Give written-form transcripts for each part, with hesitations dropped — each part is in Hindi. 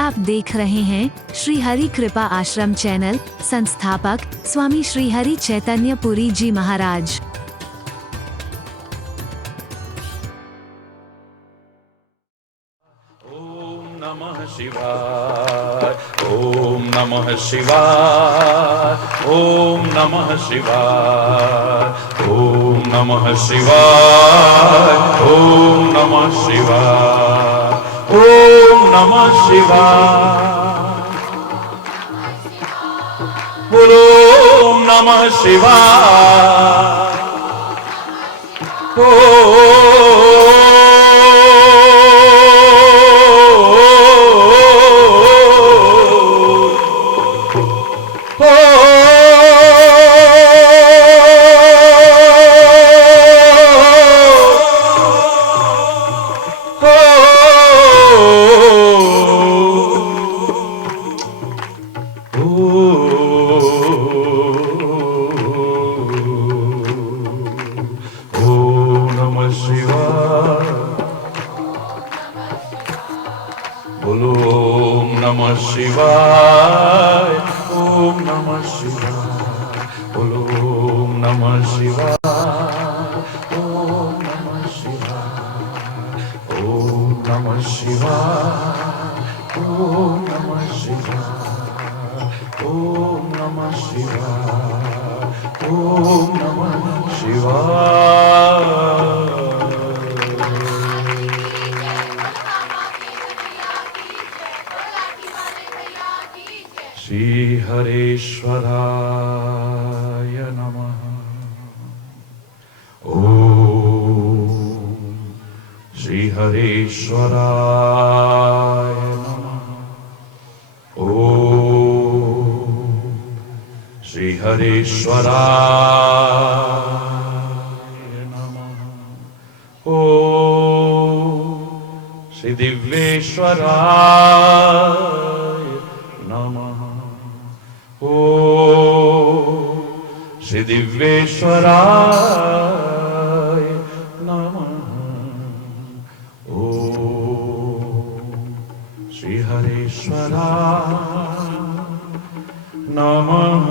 आप देख रहे हैं श्री हरि कृपा आश्रम चैनल। संस्थापक स्वामी श्री हरि चैतन्य पुरी जी महाराज। ओम नमः शिवाय, ओम नमः शिवाय, ओम नमः शिवाय, ओम नमः शिवाय, ओम नमः शिवाय, ओम नमः शिवाय, बोलो ओम नमः शिवाय। बोलो ओम नमः शिवाय, ओम नमः शिवाय, बोलो ओम नमः शिवाय, ओम नमः शिवाय, ओम नमः शिवाय, ओम नमः शिवाय, ओम नमः शिवाय, ओम नमः शिवाय। श्री हरेश्वराय नमः। ओम श्री हरेश्वराय नमः। ओम श्री हरेश्वराय नमः। ओम श्री दिव्येश्वराय नमः। ओम श्री दिव्येश्वराय नमः। ओम श्री हरेश्वराय नमः।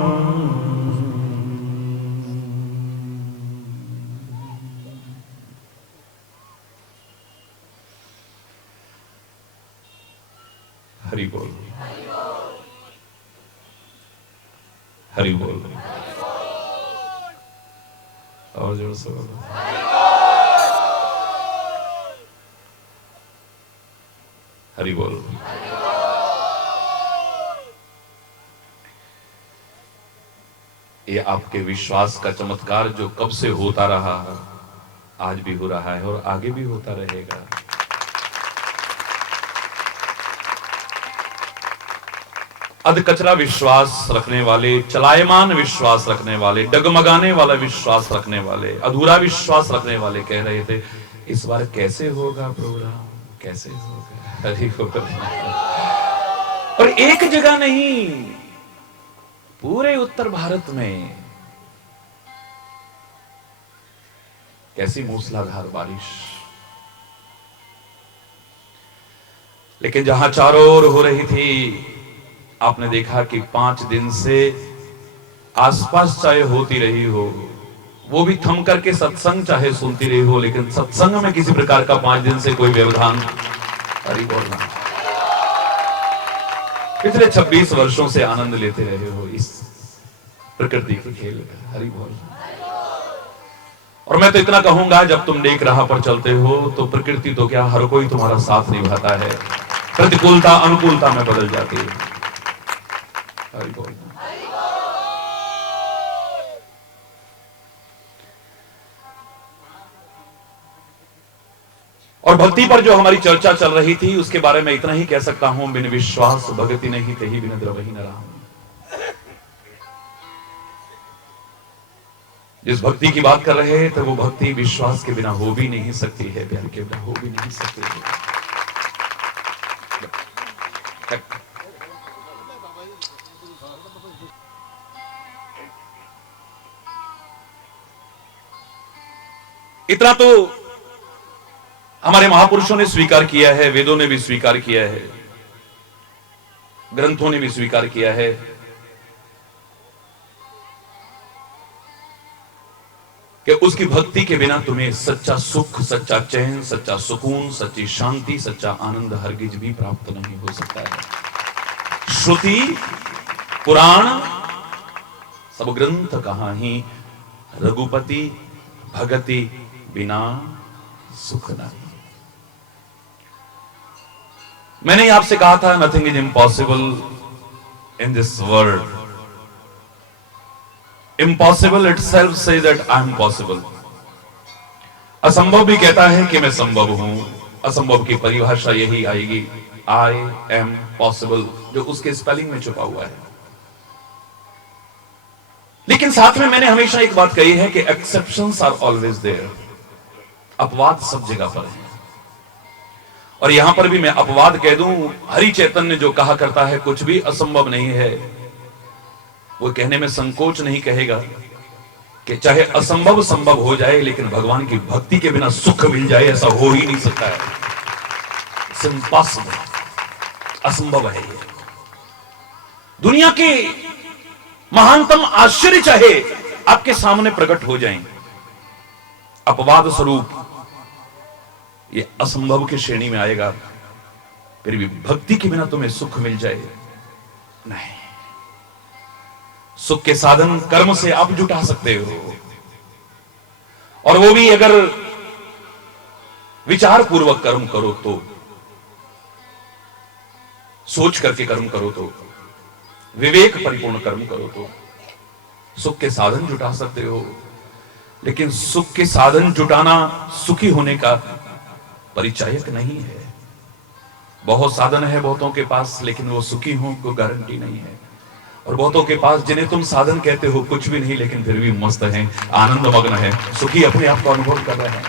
हरि बोल, हरि बोल, और जोर से बोलो। हरि बोल। ये आपके विश्वास का चमत्कार जो कब से होता रहा, आज भी हो रहा है और आगे भी होता रहेगा। अधकचरा विश्वास रखने वाले, चलायमान विश्वास रखने वाले, डगमगाने वाला विश्वास रखने वाले, अधूरा विश्वास रखने वाले कह रहे थे इस बार कैसे होगा प्रोग्राम, कैसे होगा। हरि बोल। और एक जगह नहीं, पूरे उत्तर भारत में कैसी मूसलाधार बारिश। लेकिन जहां चारों ओर हो रही थी, आपने देखा कि 5 दिन से आसपास चाहे होती रही हो, वो भी थम करके सत्संग चाहे सुनती रही हो, लेकिन सत्संग में किसी प्रकार का 5 दिन से कोई व्यवधान। हरि बोलना। पिछले 26 वर्षों से आनंद लेते रहे हो इस प्रकृति के खेल का। हरि बोलना। और मैं तो इतना कहूंगा, जब तुम नेक राह पर चलते हो तो प्रकृति तो क्या, हर कोई तुम्हारा साथ निभाता है। प्रतिकूलता अनुकूलता में बदल जाती है। हरि बोल। और भक्ति पर जो हमारी चर्चा चल रही थी, उसके बारे में इतना ही कह सकता हूं, बिन विश्वास भगति नहीं तेहि बिन द्रवहि न राम। जिस भक्ति की बात कर रहे थे, वो भक्ति विश्वास के बिना हो भी नहीं सकती है, प्यार के बिना हो भी नहीं सकती है। इतना तो हमारे महापुरुषों ने स्वीकार किया है, वेदों ने भी स्वीकार किया है ग्रंथों ने भी स्वीकार किया है कि उसकी भक्ति के बिना तुम्हें सच्चा सुख, सच्चा चैन, सच्चा सुकून, सच्ची शांति, सच्चा आनंद हरगिज भी प्राप्त नहीं हो सकता है। श्रुति पुराण सब ग्रंथ कहां ही रघुपति भगति बिना सुख नहीं। मैंने आपसे कहा था nothing is impossible in this world. Impossible itself says that I am possible. असंभव भी कहता है कि मैं संभव हूं। असंभव की परिभाषा यही आएगी, आई एम पॉसिबल, जो उसके स्पेलिंग में छुपा हुआ है। लेकिन साथ में मैंने हमेशा एक बात कही है कि एक्सेप्शंस आर ऑलवेज देयर। अपवाद सब जगह पर है, और यहां पर भी मैं अपवाद कह दूं, हरि चैतन्य जो कहा करता है कुछ भी असंभव नहीं है, वो कहने में संकोच नहीं कहेगा कि चाहे असंभव संभव हो जाए, लेकिन भगवान की भक्ति के बिना सुख मिल जाए ऐसा हो ही नहीं सकता है। इट्स इम्पॉसिबल, असंभव है ये। दुनिया के महानतम आश्चर्य चाहे आपके सामने प्रकट हो जाएं, अपवाद स्वरूप ये असंभव की श्रेणी में आएगा। फिर भी भक्ति के बिना तुम्हें सुख मिल जाए नहीं। सुख के साधन कर्म से आप जुटा सकते हो, और वो भी अगर विचार पूर्वक कर्म करो तो, सोच करके कर्म करो तो, विवेक परिपूर्ण कर्म करो तो सुख के साधन जुटा सकते हो। लेकिन सुख के साधन जुटाना सुखी होने का परिचायक नहीं है। बहुत साधन है बहुतों के पास, लेकिन वो सुखी हो को गारंटी नहीं है। और बहुतों के पास जिन्हें तुम साधन कहते हो कुछ भी नहीं, लेकिन फिर भी मस्त हैं, आनंद मग्न है, सुखी अपने आप को अनुभव कर रहे हैं।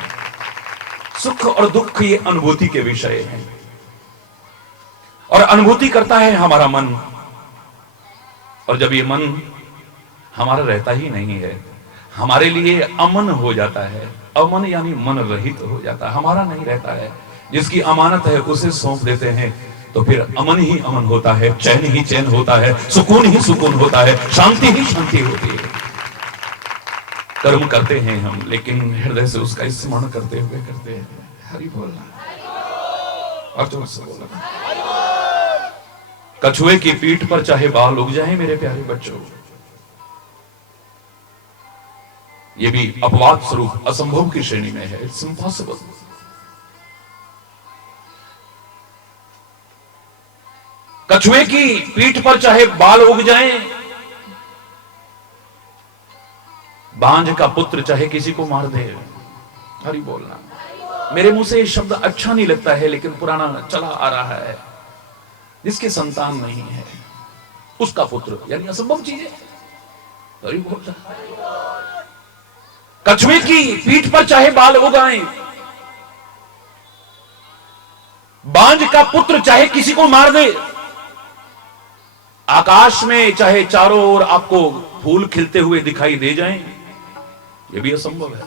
सुख और दुख ये अनुभूति के विषय हैं, और अनुभूति करता है हमारा मन। और जब ये मन हमारा रहता ही नहीं है, हमारे लिए अमन हो जाता है। अमन यानी मन रहित हो जाता है, हमारा नहीं रहता है। जिसकी अमानत है उसे सौंप देते हैं, तो फिर अमन ही अमन होता है, चैन ही चैन होता है, सुकून ही सुकून होता है, शांति ही शांति होती है। कर्म करते हैं हम, लेकिन हृदय से उसका स्मरण करते हुए करते हैं। हरि बोलना और जोर से बोलना। कछुए की पीठ पर चाहे बाल उग जाए मेरे प्यारे बच्चों, ये भी अपवाद स्वरूप असंभव की श्रेणी में है। It's impossible. कछुए की पीठ पर चाहे बाल उग जाएं, बांझ का पुत्र चाहे किसी को मार दे। हरि बोलना। मेरे मुंह से ये शब्द अच्छा नहीं लगता है, लेकिन पुराना चला आ रहा है। जिसके संतान नहीं है उसका पुत्र, यानी असंभव चीज है। हरि बोलना। कछुए की पीठ पर चाहे बाल उगाएं, बांझ का पुत्र चाहे किसी को मार दे, आकाश में चाहे चारों ओर आपको फूल खिलते हुए दिखाई दे जाएं, यह भी असंभव है।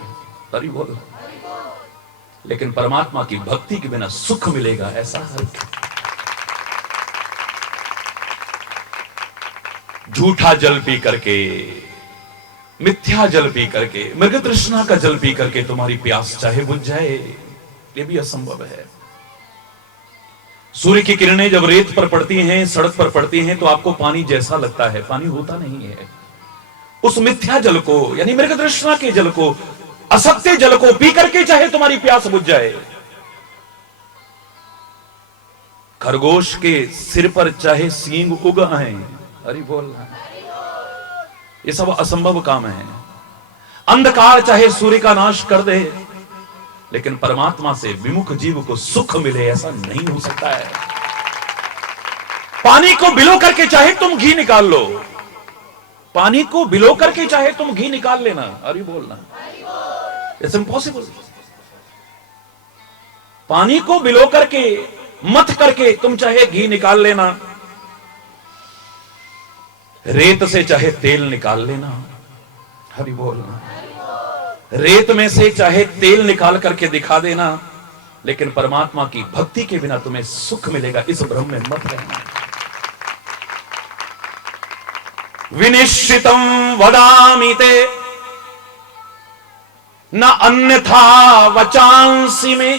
हरि बोल। लेकिन परमात्मा की भक्ति के बिना सुख मिलेगा ऐसा हर। झूठा जल पी करके, मिथ्या जल पी करके, मृग तृष्णा का जल पी करके तुम्हारी प्यास चाहे बुझ जाए, यह भी असंभव है। सूर्य की किरणें जब रेत पर पड़ती हैं, सड़क पर पड़ती हैं, तो आपको पानी जैसा लगता है, पानी होता नहीं है। उस मिथ्या जल को, यानी मृग तृष्णा के जल को, असत्य जल को पी करके चाहे तुम्हारी प्यास बुझ जाए। खरगोश के सिर पर चाहे सींग उग आए, अरे बोलना, ये सब असंभव काम है। अंधकार चाहे सूर्य का नाश कर दे, लेकिन परमात्मा से विमुख जीव को सुख मिले ऐसा नहीं हो सकता है। पानी को बिलो करके चाहे तुम घी निकाल लो, पानी को बिलो करके चाहे तुम घी निकाल लेना, अरे बोलना, इट्स इम्पॉसिबल। पानी को बिलो करके, मथ करके तुम चाहे घी निकाल लेना, रेत से चाहे तेल निकाल लेना, हरि बोलना, रेत में से चाहे तेल निकाल करके दिखा देना, लेकिन परमात्मा की भक्ति के बिना तुम्हें सुख मिलेगा, इस भ्रम में मत रहना। विनिश्चितम वदामि ते न अन्यथा वचांसि में।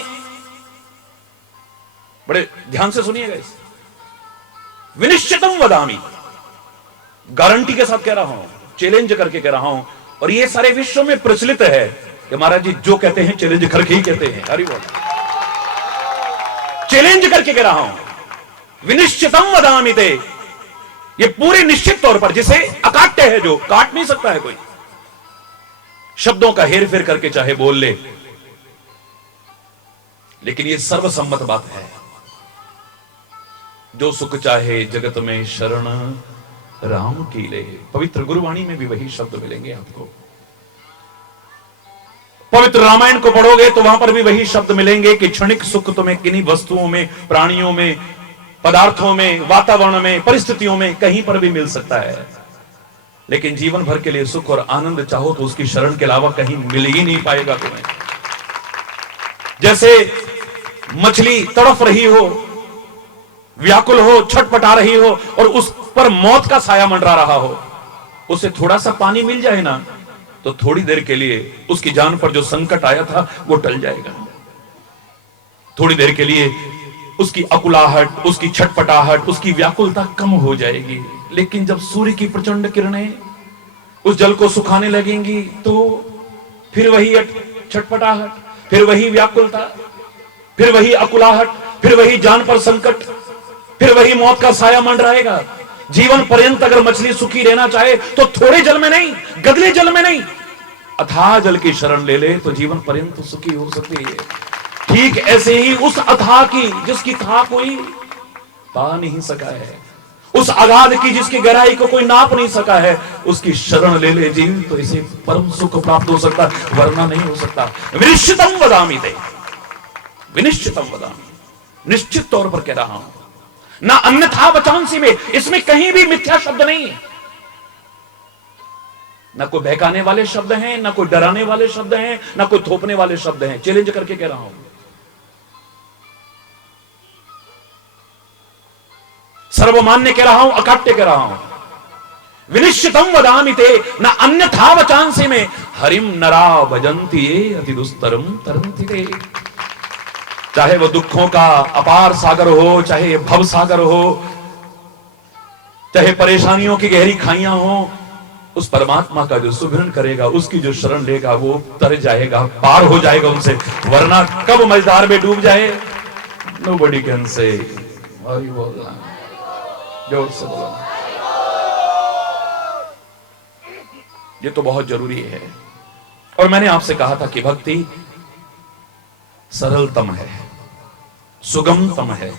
बड़े ध्यान से सुनिएगा इस विनिश्चितम वदामि, गारंटी के साथ कह रहा हूं, चैलेंज करके कह रहा हूं, और ये सारे विश्व में प्रचलित है कि महाराज जी जो कहते हैं चैलेंज करके ही कहते हैं। अरे बोल, चैलेंज करके कह रहा हूं, विनिश्चितम वदामि ते, ये पूरे निश्चित तौर पर, जिसे अकाट्य है, जो काट नहीं सकता है कोई, शब्दों का हेर फेर करके चाहे बोल ले, लेकिन ये सर्वसम्मत बात है। जो सुख चाहे जगत में शरण राम की ले। पवित्र गुरुवाणी में भी वही शब्द मिलेंगे आपको। पवित्र रामायण को पढ़ोगे तो वहां पर भी वही शब्द मिलेंगे कि क्षणिक सुख तुम्हें किन्हीं वस्तुओं में, प्राणियों में, पदार्थों में, वातावरण में, परिस्थितियों में कहीं पर भी मिल सकता है, लेकिन जीवन भर के लिए सुख और आनंद चाहो तो उसकी शरण के अलावा कहीं मिल ही नहीं पाएगा तुम्हें। जैसे मछली तड़फ रही हो, व्याकुल हो, छटपटा रही हो, और उस पर मौत का साया मंडरा रहा हो, उसे थोड़ा सा पानी मिल जाए ना तो थोड़ी देर के लिए उसकी जान पर जो संकट आया था वो टल जाएगा। थोड़ी देर के लिए उसकी अकुलाहट, उसकी छटपटाहट, उसकी व्याकुलता कम हो जाएगी। लेकिन जब सूर्य की प्रचंड किरणें उस जल को सुखाने लगेंगी तो फिर वही छटपटाहट, फिर वही व्याकुलता, फिर वही अकुलाहट, फिर वही जान पर संकट, फिर वही मौत का साया मंडराएगा। जीवन पर्यंत अगर मछली सुखी रहना चाहे तो थोड़े जल में नहीं, गदले जल में नहीं, अथाह जल की शरण ले ले तो जीवन पर्यंत सुखी हो सकती है। ठीक ऐसे ही उस अथाह की जिसकी था कोई पा नहीं सका है, उस अगाध की जिसकी गहराई को कोई नाप नहीं सका है, उसकी शरण ले ले जीव तो इसे परम सुख प्राप्त हो सकता, वरना नहीं हो सकता। विनिश्चितम वदामि ते, विनिश्चितम वदामि, निश्चित तौर पर कह रहा हूं, ना अन्यथा वचांसी में, इसमें कहीं भी मिथ्या शब्द नहीं है, ना कोई बहकाने वाले शब्द हैं, ना कोई डराने वाले शब्द हैं, ना कोई थोपने वाले शब्द हैं। चैलेंज करके कह रहा हूं, सर्वमान्य कह रहा हूं, अकाट्य कह रहा हूं। विनिश्चितम वदामि ते न अन्यथा वचांसी में, हरिम नरा भजन्ति ये अति दुस्तरम तरन्ति ते। चाहे वो दुखों का अपार सागर हो, चाहे भव सागर हो, चाहे परेशानियों की गहरी खाइयां हो, उस परमात्मा का जो सुमिरन करेगा, उसकी जो शरण लेगा, वो तर जाएगा, पार हो जाएगा उनसे, वरना कब मझधार में डूब जाए नोबडी कैन से। हरि बोल, जोर से बोलना, ये तो बहुत जरूरी है। और मैंने आपसे कहा था कि भक्ति सरलतम है, सुगमतम है,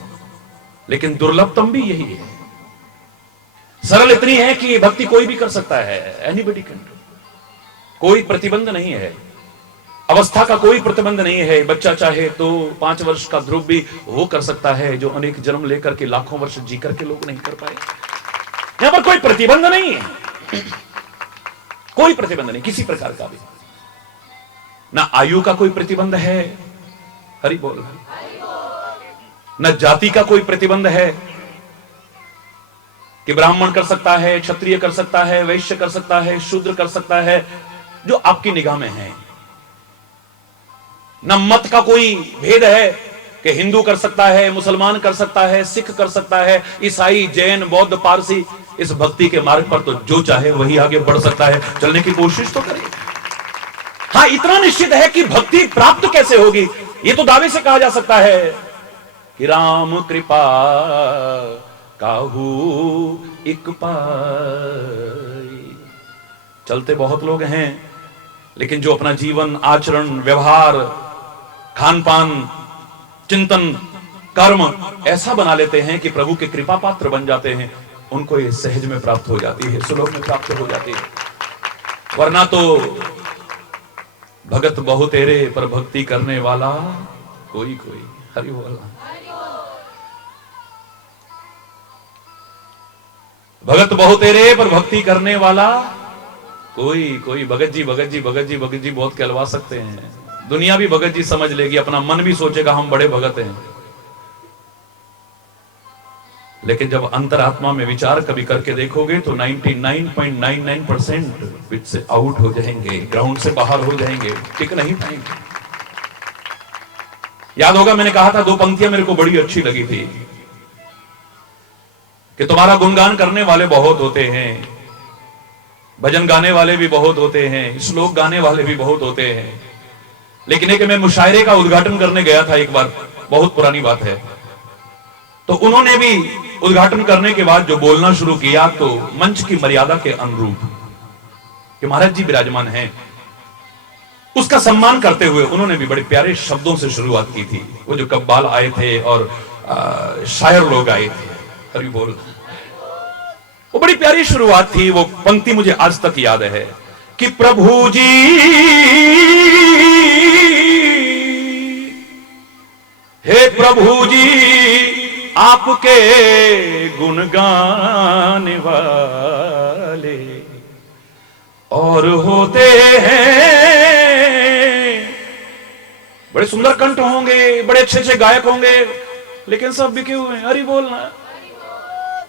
लेकिन दुर्लभतम भी यही है। सरल इतनी है कि भक्ति कोई भी कर सकता है, एनीबडी कैन डू, कोई प्रतिबंध नहीं है, अवस्था का कोई प्रतिबंध नहीं है। बच्चा चाहे तो 5 वर्ष का ध्रुव भी वो कर सकता है, जो अनेक जन्म लेकर के लाखों वर्ष जी करके लोग नहीं कर पाए। यहां पर कोई प्रतिबंध नहीं है, कोई प्रतिबंध नहीं किसी प्रकार का भी, ना आयु का कोई प्रतिबंध है, हरि बोल, न जाति का कोई प्रतिबंध है कि ब्राह्मण कर सकता है, क्षत्रिय कर सकता है, वैश्य कर सकता है, शूद्र कर सकता है, जो आपकी निगाह में है। न मत का कोई भेद है कि हिंदू कर सकता है, मुसलमान कर सकता है, सिख कर सकता है, ईसाई, जैन, बौद्ध, पारसी। इस भक्ति के मार्ग पर तो जो चाहे वही आगे बढ़ सकता है, चलने की कोशिश तो करे। हाँ, इतना निश्चित है कि भक्ति प्राप्त कैसे होगी, ये तो दावे से कहा जा सकता है कि राम कृपा काहू इक पाई। चलते बहुत लोग हैं, लेकिन जो अपना जीवन, आचरण, व्यवहार, खान पान, चिंतन, कर्म ऐसा बना लेते हैं कि प्रभु के कृपा पात्र बन जाते हैं, उनको ये सहज में प्राप्त हो जाती है, सुलभ में प्राप्त हो जाती है। वरना तो भगत बहु तेरे पर भक्ति करने वाला कोई कोई, हरि बोल, भगत बहु तेरे पर भक्ति करने वाला कोई कोई। भगत जी भगत जी भगत जी भगत जी बहुत कहलवा सकते हैं, दुनिया भी भगत जी समझ लेगी, अपना मन भी सोचेगा हम बड़े भगत हैं, लेकिन जब अंतरात्मा में विचार कभी करके देखोगे तो 99.99% पिच से आउट हो जाएंगे, ग्राउंड से बाहर हो जाएंगे, टिक नहीं पाएंगे। याद होगा मैंने कहा था, 2 पंक्तियां मेरे को बड़ी अच्छी लगी थी कि तुम्हारा गुणगान करने वाले बहुत होते हैं, भजन गाने वाले भी बहुत होते हैं, श्लोक गाने वाले भी बहुत होते हैं, लेकिन एक मैं मुशायरे का उद्घाटन करने गया था एक बार, बहुत पुरानी बात है, तो उन्होंने भी उद्घाटन करने के बाद जो बोलना शुरू किया तो मंच की मर्यादा के अनुरूप कि महाराज जी विराजमान हैं, उसका सम्मान करते हुए उन्होंने भी बड़े प्यारे शब्दों से शुरुआत की थी। वो जो कव्वाल आए थे और शायर लोग आए थे, हरि बोल, वो बड़ी प्यारी शुरुआत थी। वो पंक्ति मुझे आज तक याद है कि प्रभु जी हे प्रभु जी आपके गुण गाने वाले और होते हैं, बड़े सुंदर कंठ होंगे, बड़े अच्छे अच्छे गायक होंगे, लेकिन सब बिके हुए हैं। हरि बोलना,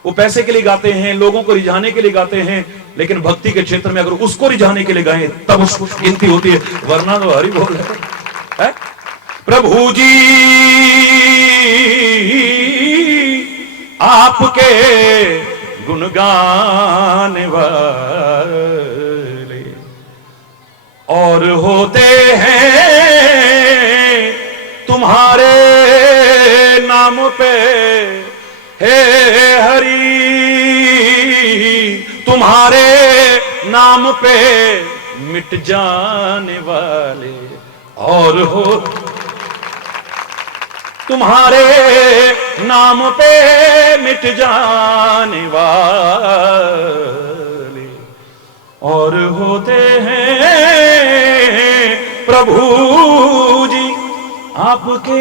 वो पैसे के लिए गाते हैं, लोगों को रिझाने के लिए गाते हैं, लेकिन भक्ति के क्षेत्र में अगर उसको रिझाने के लिए गाएं तब उसको गिनती होती है, वरना तो हरि बोल है। प्रभु जी आपके गुण गाने वाले और होते हैं तुम्हारे नाम पे हे हरि, तुम्हारे नाम पे मिट जाने वाले और हो, तुम्हारे नाम पे मिट जाने वाले और होते हैं प्रभु जी आपके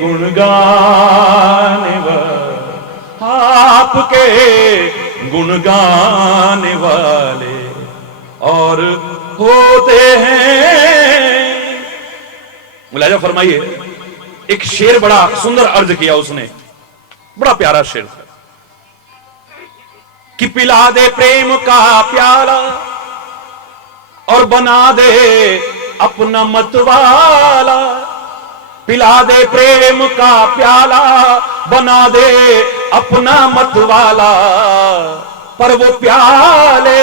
गुण गाने वाले, आपके गुण गाने वाले और होते हैं। मुलाजा फरमाइए, एक शेर बड़ा सुंदर अर्ज किया उसने, बड़ा प्यारा शेर था कि पिला दे प्रेम का प्याला और बना दे अपना मतवाला, पिला दे प्रेम का प्याला बना दे अपना मतवाला, पर वो प्याले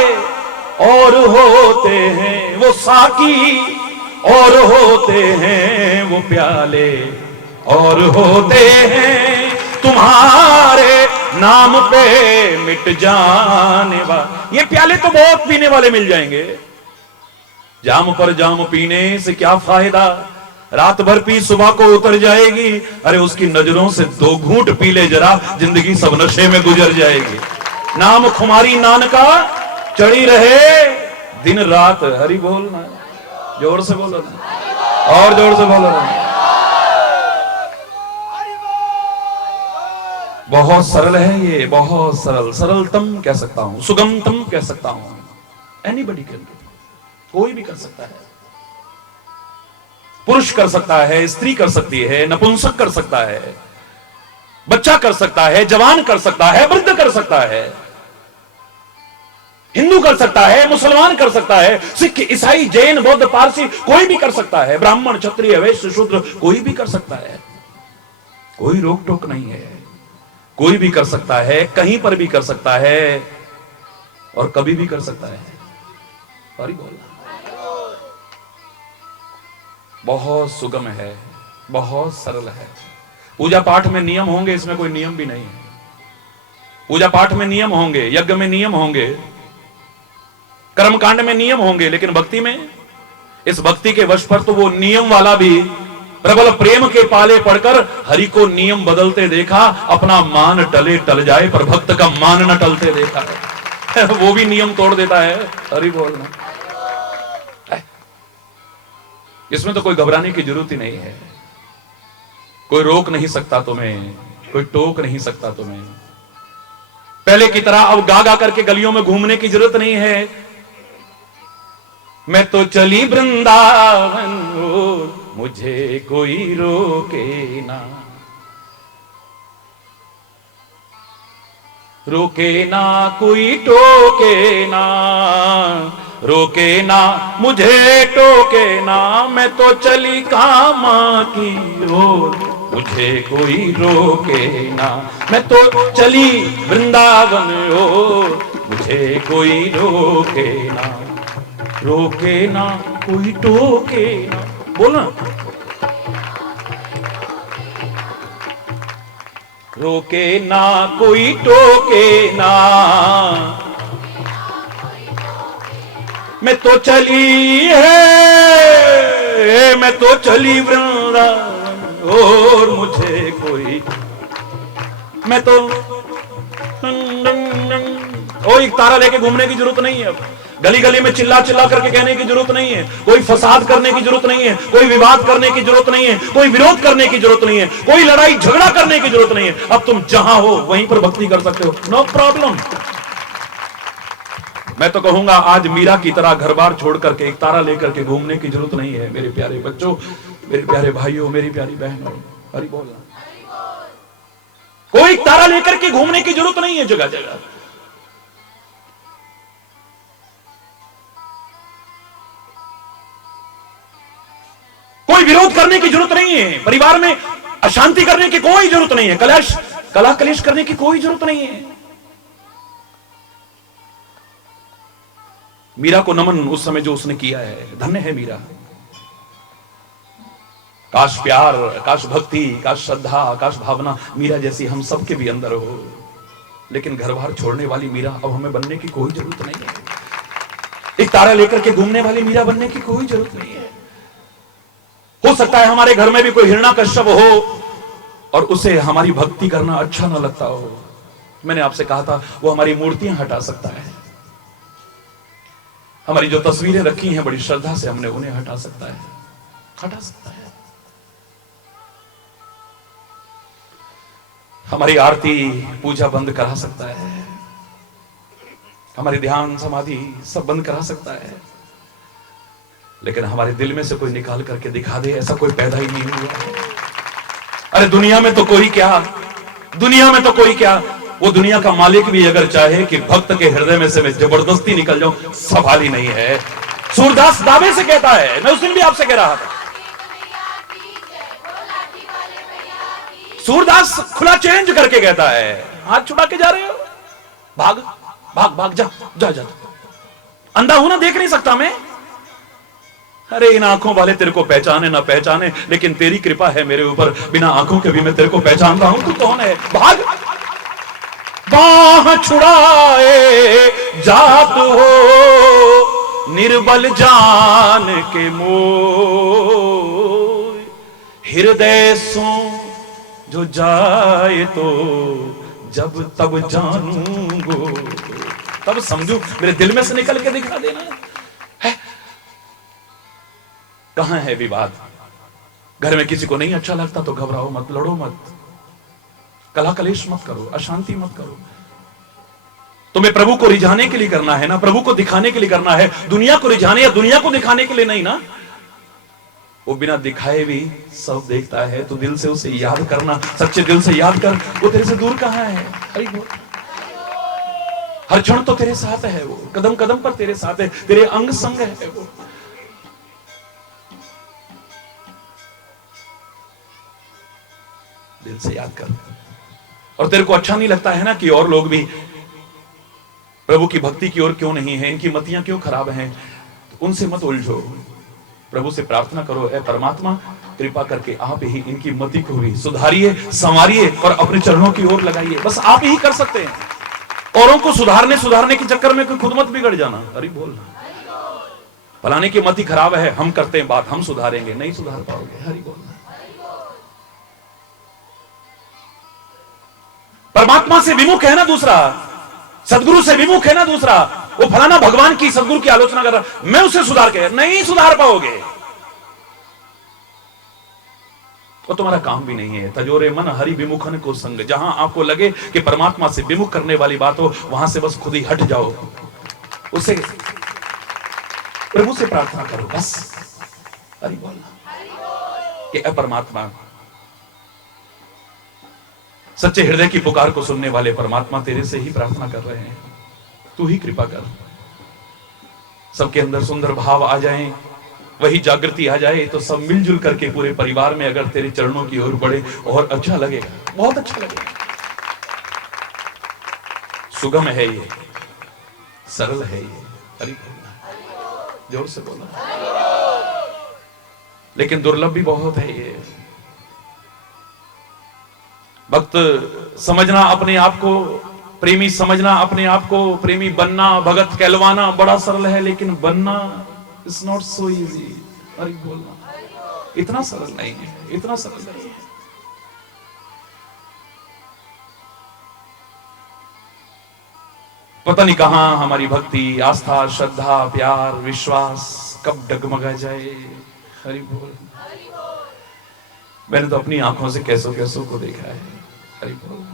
और होते हैं वो साकी और होते हैं वो प्याले और होते हैं तुम्हारे नाम पे मिट जाने वाले। ये प्याले तो बहुत पीने वाले मिल जाएंगे, जाम पर जाम पीने से क्या फायदा, रात भर पी सुबह को उतर जाएगी, अरे उसकी नजरों से 2 घूंट पी ले जरा, जिंदगी सब नशे में गुजर जाएगी। नाम खुमारी नान का चढ़ी रहे दिन रात, हरि बोलना, जोर से बोलो ना, और जोर से बोलो ना। बहुत सरल है ये, बहुत सरल, सरलतम कह सकता हूं, सुगमतम कह सकता हूं। एनीबडी कैन डू, कोई भी कर सकता है, पुरुष कर सकता है, स्त्री कर सकती है, नपुंसक कर सकता है, बच्चा कर सकता है, जवान कर सकता है, वृद्ध कर सकता है, हिंदू कर सकता है, मुसलमान कर सकता है, सिख ईसाई जैन बौद्ध पारसी कोई भी कर सकता है, ब्राह्मण क्षत्रिय वैश्य शूद्र कोई भी कर सकता है, कोई रोक टोक नहीं है, कोई भी कर सकता है, कहीं पर भी कर सकता है और कभी भी कर सकता है। हरि बोल, बहुत सुगम है, बहुत सरल है। पूजा पाठ में नियम होंगे, इसमें कोई नियम भी नहीं है। पूजा पाठ में नियम होंगे, यज्ञ में नियम होंगे, कर्मकांड में नियम होंगे, लेकिन भक्ति में, इस भक्ति के वश पर तो वो नियम वाला भी प्रबल प्रेम के पाले पड़कर हरि को नियम बदलते देखा, अपना मान टले टल जाए पर भक्त का मान न टलते देखा है। वो भी नियम तोड़ देता है। हरि बोलना, इसमें तो कोई घबराने की जरूरत ही नहीं है। कोई रोक नहीं सकता तुम्हें, कोई टोक नहीं सकता तुम्हें। पहले की तरह अब गा गा करके गलियों में घूमने की जरूरत नहीं है। मैं तो चली वृंदावन ओर, मुझे कोई रोके ना। रोके ना कोई टोके ना, रोके ना मुझे टोके ना, मैं तो चली कामा की ओर, मुझे कोई रोके ना, मैं तो चली वृंदावन ओर, मुझे कोई रोके ना, रोके ना कोई टोके ना। बोलना, रोके ना कोई टोके ना, मैं तो चली है, मैं तो चली वृंदावन और मुझे कोई, मैं तो ओ एक तारा लेके घूमने की जरूरत नहीं है। अब गली गली में चिल्ला चिल्ला करके कहने की जरूरत नहीं है, कोई फसाद करने की जरूरत नहीं है, कोई विवाद करने की जरूरत नहीं है, कोई विरोध करने की जरूरत नहीं है, कोई लड़ाई झगड़ा करने की जरूरत नहीं है। अब तुम जहां हो वहीं पर भक्ति कर सकते हो, नो प्रॉब्लम। मैं तो कहूंगा आज मीरा की तरह घर बार छोड़ करके एक तारा लेकर के घूमने की जरूरत नहीं है मेरे प्यारे बच्चों, मेरे प्यारे भाइयों, मेरी प्यारी बहनों। हरि बोल। कोई तारा लेकर के घूमने की जरूरत नहीं है जगह जगह। कोई विरोध करने की जरूरत नहीं है, परिवार में अशांति करने की कोई जरूरत नहीं है, कला कलेश करने की कोई जरूरत नहीं है। मीरा को नमन उस समय जो उसने किया है, धन्य है मीरा। काश प्यार, काश भक्ति, काश श्रद्धा, काश भावना मीरा जैसी हम सबके भी अंदर हो। लेकिन घर बार छोड़ने वाली मीरा अब हमें बनने की कोई जरूरत नहीं है। एक तारा लेकर के घूमने वाली मीरा बनने की कोई जरूरत नहीं है। हो सकता है हमारे घर में भी कोई हिरण्यकश्यप हो और उसे हमारी भक्ति करना अच्छा ना लगता हो। मैंने आपसे कहा था वो हमारी मूर्तियां हटा सकता है, हमारी जो तस्वीरें रखी हैं बड़ी श्रद्धा से हमने उन्हें हटा सकता है, हटा सकता है। हमारी आरती पूजा बंद करा सकता है, हमारी ध्यान समाधि सब बंद करा सकता है। लेकिन हमारे दिल में से कोई निकाल करके दिखा दे, ऐसा कोई पैदा ही नहीं हुआ। अरे दुनिया में तो कोई क्या, दुनिया में तो कोई क्या, वो दुनिया का मालिक भी अगर चाहे कि भक्त के हृदय में से मैं जबरदस्ती निकल जाऊं, सवाल ही नहीं है। सूरदास दावे से कहता है, मैं उस दिन भी आपसे कह रहा था, सूरदास खुला चैलेंज करके कहता है, हाथ छुड़ा के जा रहे हो, भाग भाग भाग, जा जा जा, अंधा हूं ना, देख नहीं सकता मैं। अरे इन आंखों वाले तेरे को पहचाने ना पहचाने, लेकिन तेरी कृपा है मेरे ऊपर, बिना आंखों के भी मैं तेरे को पहचानता हूं, तू कौन है, भाग। बाह छुड़ाए जात हो निर्बल जान के मोह, हृदय सो जो जाए तो जब तब जानूंगो, तब समझू, मेरे दिल में से निकल के दिखा देना है। कहां है विवाद? घर में किसी को नहीं अच्छा लगता तो घबराओ मत, लड़ो मत, कला कलेश मत करो, अशांति मत करो। तुम्हें प्रभु को रिझाने के लिए करना है ना, प्रभु को दिखाने के लिए करना है। दुनिया को रिझाने या दुनिया को दिखाने के लिए नहीं ना। वो बिना दिखाए भी सब देखता है, तो दिल से उसे याद करना, सच्चे दिल से याद कर, वो तेरे से दूर कहां है। हरि बोल। हर क्षण तो तेरे साथ है वो, कदम कदम पर तेरे साथ है, तेरे अंग संग है वो। दिल से याद कर। और तेरे को अच्छा नहीं लगता है ना कि और लोग भी प्रभु की भक्ति की ओर क्यों नहीं है, इनकी मतियां क्यों खराब हैं, तो उनसे मत उलझो। प्रभु से प्रार्थना करो, ऐ परमात्मा कृपा करके आप ही इनकी मति को भी सुधारिए, संवारिए और अपने चरणों की ओर लगाइए। बस आप ही कर सकते हैं। औरों को सुधारने के चक्कर में कोई खुद मत बिगड़ जाना। अरे बोलना, फलाने की मति खराब है, हम करते हैं बात, हम सुधारेंगे, नहीं सुधार पाओगे। हरि बोलना। परमात्मा से विमुख है ना दूसरा, सदगुरु से विमुख है ना दूसरा, वो फलाना भगवान की सदगुरु की आलोचना कर रहा, मैं उसे सुधार के, नहीं सुधार पाओगे। वो तुम्हारा काम भी नहीं है। तजोरे मन हरि विमुखन को संग, जहां आपको लगे कि परमात्मा से विमुख करने वाली बात हो, वहां से बस खुद ही हट जाओ, उसे प्रभु से प्रार्थना करो बस। हरि बोलना कि परमात्मा सच्चे हृदय की पुकार को सुनने वाले परमात्मा तेरे से ही प्रार्थना कर रहे हैं, तू ही कृपा कर। सबके अंदर सुंदर भाव आ जाएं, वही जागृति आ जाए तो सब मिलजुल करके पूरे परिवार में अगर तेरे चरणों की ओर बढ़े और अच्छा लगेगा, बहुत अच्छा लगेगा। सुगम है ये, सरल है ये, हरि बोलना, जोर से बोलना, लेकिन दुर्लभ भी बहुत है ये। भक्त समझना अपने आप को, प्रेमी समझना अपने आप को, प्रेमी बनना, भगत कहलवाना बड़ा सरल है, लेकिन बनना इट्स नॉट सो इजी। अरे बोलना इतना सरल नहीं है, इतना सरल नहीं है। पता नहीं कहां हमारी भक्ति, आस्था, श्रद्धा, प्यार, विश्वास कब डगमगा जाए। हरि बोल। मैंने तो अपनी आंखों से कैसों कैसों को देखा है। हरि बोल।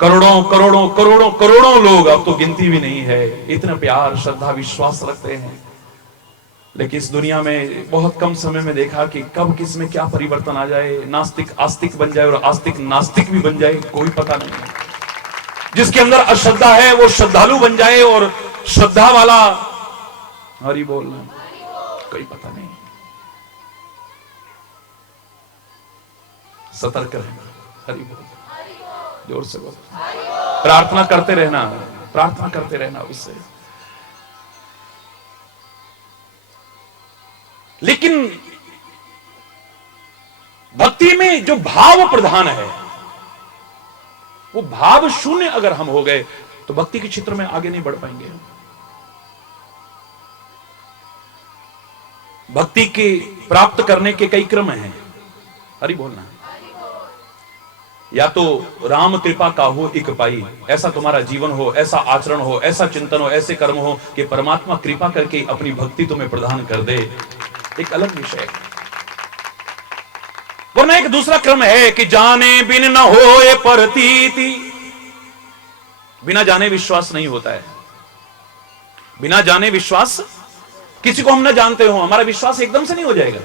करोड़ों करोड़ों करोड़ों करोड़ों लोग, अब तो गिनती भी नहीं है, इतना प्यार, श्रद्धा, विश्वास रखते हैं, लेकिन इस दुनिया में बहुत कम समय में देखा कि कब किस में क्या परिवर्तन आ जाए, नास्तिक आस्तिक बन जाए और आस्तिक नास्तिक भी बन जाए, कोई पता नहीं है। जिसके अंदर अश्रद्धा है वो श्रद्धालु बन जाए और श्रद्धा वाला हरि बोलना, कोई पता नहीं। सतर्क रहना, हरि बोल, जोर से बोल, प्रार्थना करते रहना, प्रार्थना करते रहना उससे। लेकिन भक्ति में जो भाव प्रधान है, वो भाव शून्य अगर हम हो गए तो भक्ति के क्षेत्र में आगे नहीं बढ़ पाएंगे। भक्ति के प्राप्त करने के कई क्रम हैं, हरि बोलना। या तो राम कृपा का हो एक पाई, ऐसा तुम्हारा जीवन हो, ऐसा आचरण हो, ऐसा चिंतन हो, ऐसे कर्म हो कि परमात्मा कृपा करके अपनी भक्ति तुम्हें प्रदान कर दे, एक अलग विषय है। वरना एक दूसरा क्रम है कि जाने बिन न होए प्रतीति। बिना जाने विश्वास नहीं होता है। बिना जाने विश्वास, किसी को हम न जानते हो, हमारा विश्वास एकदम से नहीं हो जाएगा।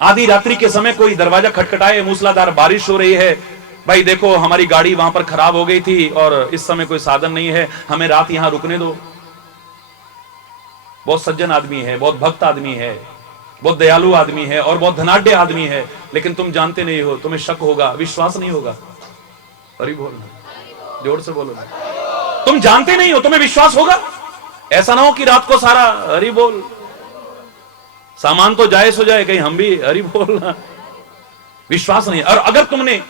आधी रात्रि के समय कोई दरवाजा खटखटाए, मूसलाधार बारिश हो रही है, भाई देखो हमारी गाड़ी वहां पर खराब हो गई थी और इस समय कोई साधन नहीं है, हमें रात यहां रुकने दो। बहुत सज्जन आदमी है, बहुत भक्त आदमी है, बहुत दयालु आदमी है और बहुत धनाढ्य आदमी है, लेकिन तुम जानते नहीं हो, तुम्हें शक होगा, विश्वास नहीं होगा। हरि बोलना, जोर से बोलो। तुम जानते नहीं हो, तुम्हें विश्वास होगा? ऐसा ना हो कि रात को सारा हरि बोल, सामान तो जाए सो जाए, कहीं हम भी हरि बोलना, विश्वास नहीं। और अगर तुमने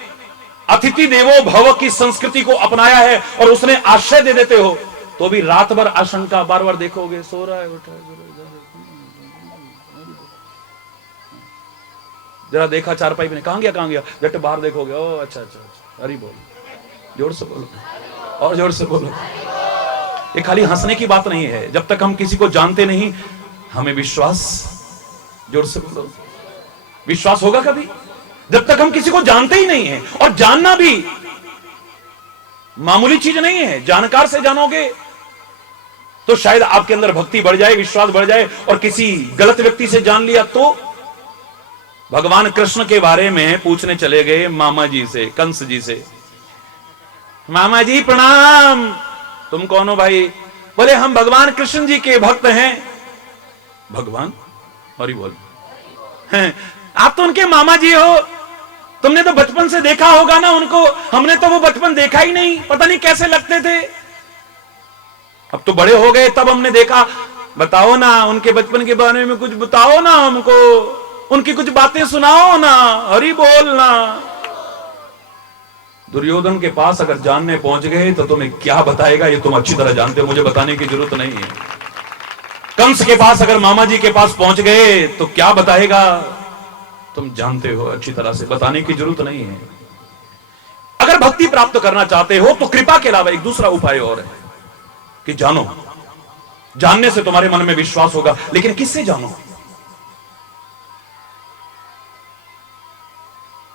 अतिथि देवो भव की संस्कृति को अपनाया है और उसने आश्रय दे देते हो, तो भी रात भर आशंका, बार बार देखोगे सो रहा है, उठा है, जरा देखा चारपाई में, कहां गया, जट बाहर देखोगे, ओ अच्छा अच्छा अच्छा, हरि बोल, जोर से बोलो और जोर से बोलो। ये खाली हंसने की बात नहीं है। जब तक हम किसी को जानते नहीं, हमें विश्वास, जोर से बोलो, विश्वास होगा कभी? जब तक हम किसी को जानते ही नहीं है। और जानना भी मामूली चीज नहीं है। जानकार से जानोगे तो शायद आपके अंदर भक्ति बढ़ जाए, विश्वास बढ़ जाए। और किसी गलत व्यक्ति से जान लिया तो, भगवान कृष्ण के बारे में पूछने चले गए मामा जी से, कंस जी से, मामा जी प्रणाम, तुम कौन हो भाई? बोले हम भगवान कृष्ण जी के भक्त हैं। भगवान, हरि बोल, हैं आप तो उनके मामा जी हो, तुमने तो बचपन से देखा होगा ना उनको, हमने तो वो बचपन देखा ही नहीं, पता नहीं कैसे लगते थे, अब तो बड़े हो गए तब हमने देखा। बताओ ना उनके बचपन के बारे में कुछ बताओ ना हमको, उनकी कुछ बातें सुनाओ ना, हरि बोलना। दुर्योधन के पास अगर जानने पहुंच गए तो तुम्हें क्या बताएगा ये तुम अच्छी तरह जानते हो, मुझे बताने की जरूरत नहीं है। कंस के पास अगर मामा जी के पास पहुंच गए तो क्या बताएगा तुम जानते हो अच्छी तरह से, बताने की जरूरत नहीं है। अगर भक्ति प्राप्त करना चाहते हो तो कृपा के अलावा एक दूसरा उपाय और है कि जानो। जानने से तुम्हारे मन में विश्वास होगा, लेकिन किससे जानो?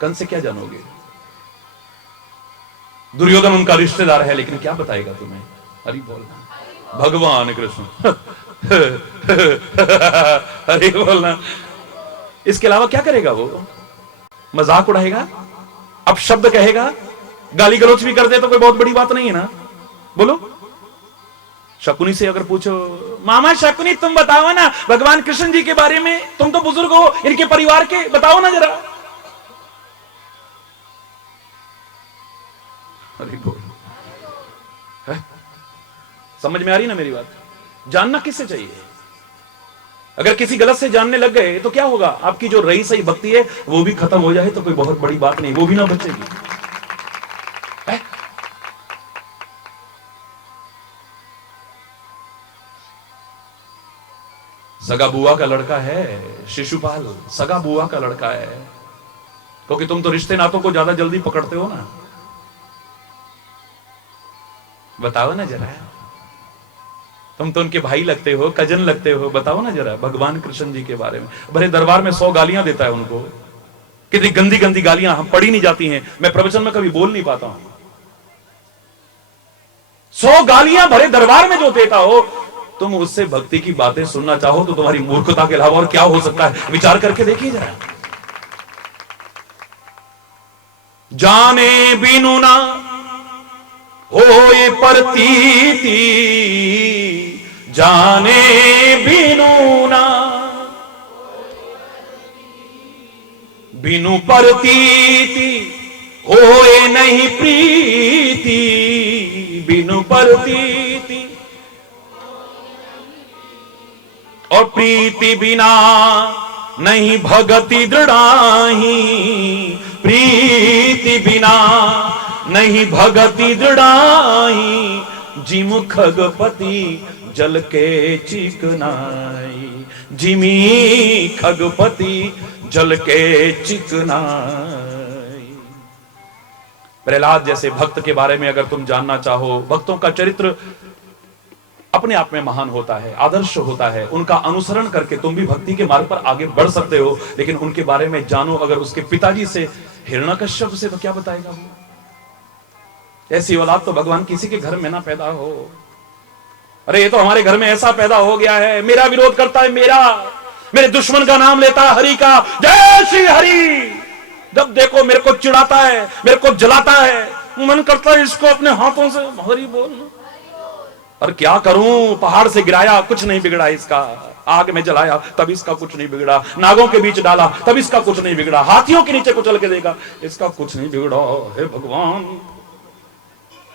कंस से क्या जानोगे? दुर्योधन उनका रिश्तेदार है, लेकिन क्या बताएगा तुम्हें? हरि बोलना, भगवान कृष्ण हरि बोलना। इसके अलावा क्या करेगा वो? मजाक उड़ाएगा, अब शब्द कहेगा, गाली गलौच भी कर दे तो कोई बहुत बड़ी बात नहीं है ना। बोलो, शकुनी से अगर पूछो, मामा शकुनी तुम बताओ ना भगवान कृष्ण जी के बारे में, तुम तो बुजुर्ग हो इनके परिवार के, बताओ ना जरा। अरे बोल, समझ में आ रही ना मेरी बात? जानना किससे चाहिए? अगर किसी गलत से जानने लग गए तो क्या होगा? आपकी जो रही सही भक्ति है वो भी खत्म हो जाए तो कोई बहुत बड़ी बात नहीं, वो भी ना बचेगी। सगा बुआ का लड़का है शिशुपाल, सगा बुआ का लड़का है, क्योंकि तुम तो रिश्ते नातों को ज्यादा जल्दी पकड़ते हो ना। बताओ ना जरा, तुम तो उनके भाई लगते हो, कजन लगते हो, बताओ ना जरा भगवान कृष्ण जी के बारे में। भरे दरबार में 100 गालियां देता है उनको, कितनी गंदी गंदी गालियां हम पढ़ी नहीं जाती हैं, मैं प्रवचन में कभी बोल नहीं पाता हूं। 100 गालियां भरे दरबार में जो देता हो, तुम उससे भक्ति की बातें सुनना चाहो तो तुम्हारी मूर्खता के अलावा और क्या हो सकता है? विचार करके देखिए जरा। जाने बिनु ना होए प्रतीति, जाने बिनु ना, बिनु प्रतीति होए नहीं प्रीति, बिनु प्रतीति और प्रीति बिना नहीं भगति दृढ़ाही, प्रीति बिना नहीं भगति दृढ़ाही, जिम खगपति जल के चिकनाई, जिमी खगपति जल के चिकनाई। प्रहलाद जैसे भक्त के बारे में अगर तुम जानना चाहो, भक्तों का चरित्र अपने आप में महान होता है, आदर्श होता है, उनका अनुसरण करके तुम भी भक्ति के मार्ग पर आगे बढ़ सकते हो। लेकिन उनके बारे में जानो अगर उसके पिताजी से, हिरण्यकश्यप से, तो क्या बताएगा वो? ऐसी औलाद तो भगवान किसी के घर में ना पैदा हो। अरे ये तो हमारे घर में ऐसा पैदा हो गया है, मेरा विरोध करता है, मेरे दुश्मन का नाम लेता है हरि का, जय श्री हरि। जब देखो मेरे को चिढ़ाता है, मेरे को जलाता है, मन करता है इसको अपने हाथों से हरि बोल। और क्या करूं, पहाड़ से गिराया कुछ नहीं बिगड़ा इसका, आग में जलाया तब इसका कुछ नहीं बिगड़ा, नागों के बीच डाला तब इसका कुछ नहीं बिगड़ा, हाथियों के नीचे कुचल के देगा इसका कुछ नहीं बिगड़ा। हे भगवान,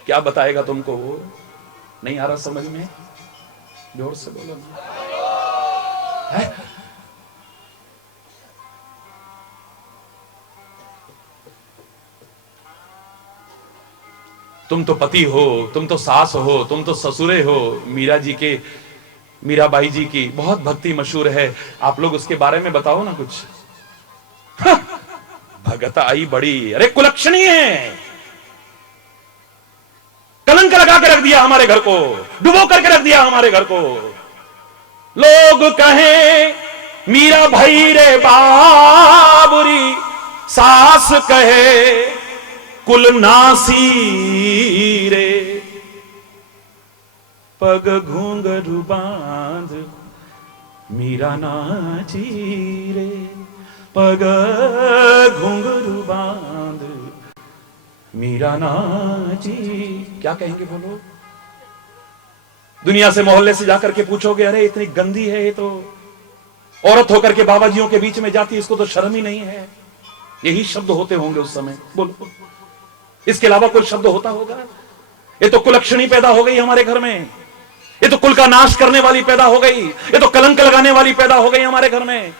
क्या बताएगा तुमको? वो नहीं आ रहा समझ में? जोर से बोलो ना। है? तुम तो पति हो, तुम तो सास हो, तुम तो ससुरे हो। मीराबाई जी की बहुत भक्ति मशहूर है, आप लोग उसके बारे में बताओ ना कुछ। भगत आई बड़ी, अरे कुलक्षणी है, कलंक लगा के रख दिया हमारे घर को, डुबो करके रख दिया हमारे घर को। लोग कहें मीरा भाई रे बाबुरी, सास कहे कुल नासी रे, पग घूंघरू बांध मीरा नाची रे, पग घूंघरू बांध मीरा नाची। क्या कहेंगे बोलो? दुनिया से, मोहल्ले से जाकर के पूछोगे, अरे इतनी गंदी है ये तो, औरत होकर के बाबाजियों के बीच में जाती, इसको तो शर्म ही नहीं है। यही शब्द होते होंगे उस समय, बोलो इसके अलावा कोई शब्द होता होगा? ये तो कुलक्षणी पैदा हो गई हमारे घर में, ये तो कुल का नाश करने वाली पैदा हो गई, ये तो कलंक लगाने वाली पैदा हो गई हमारे घर में।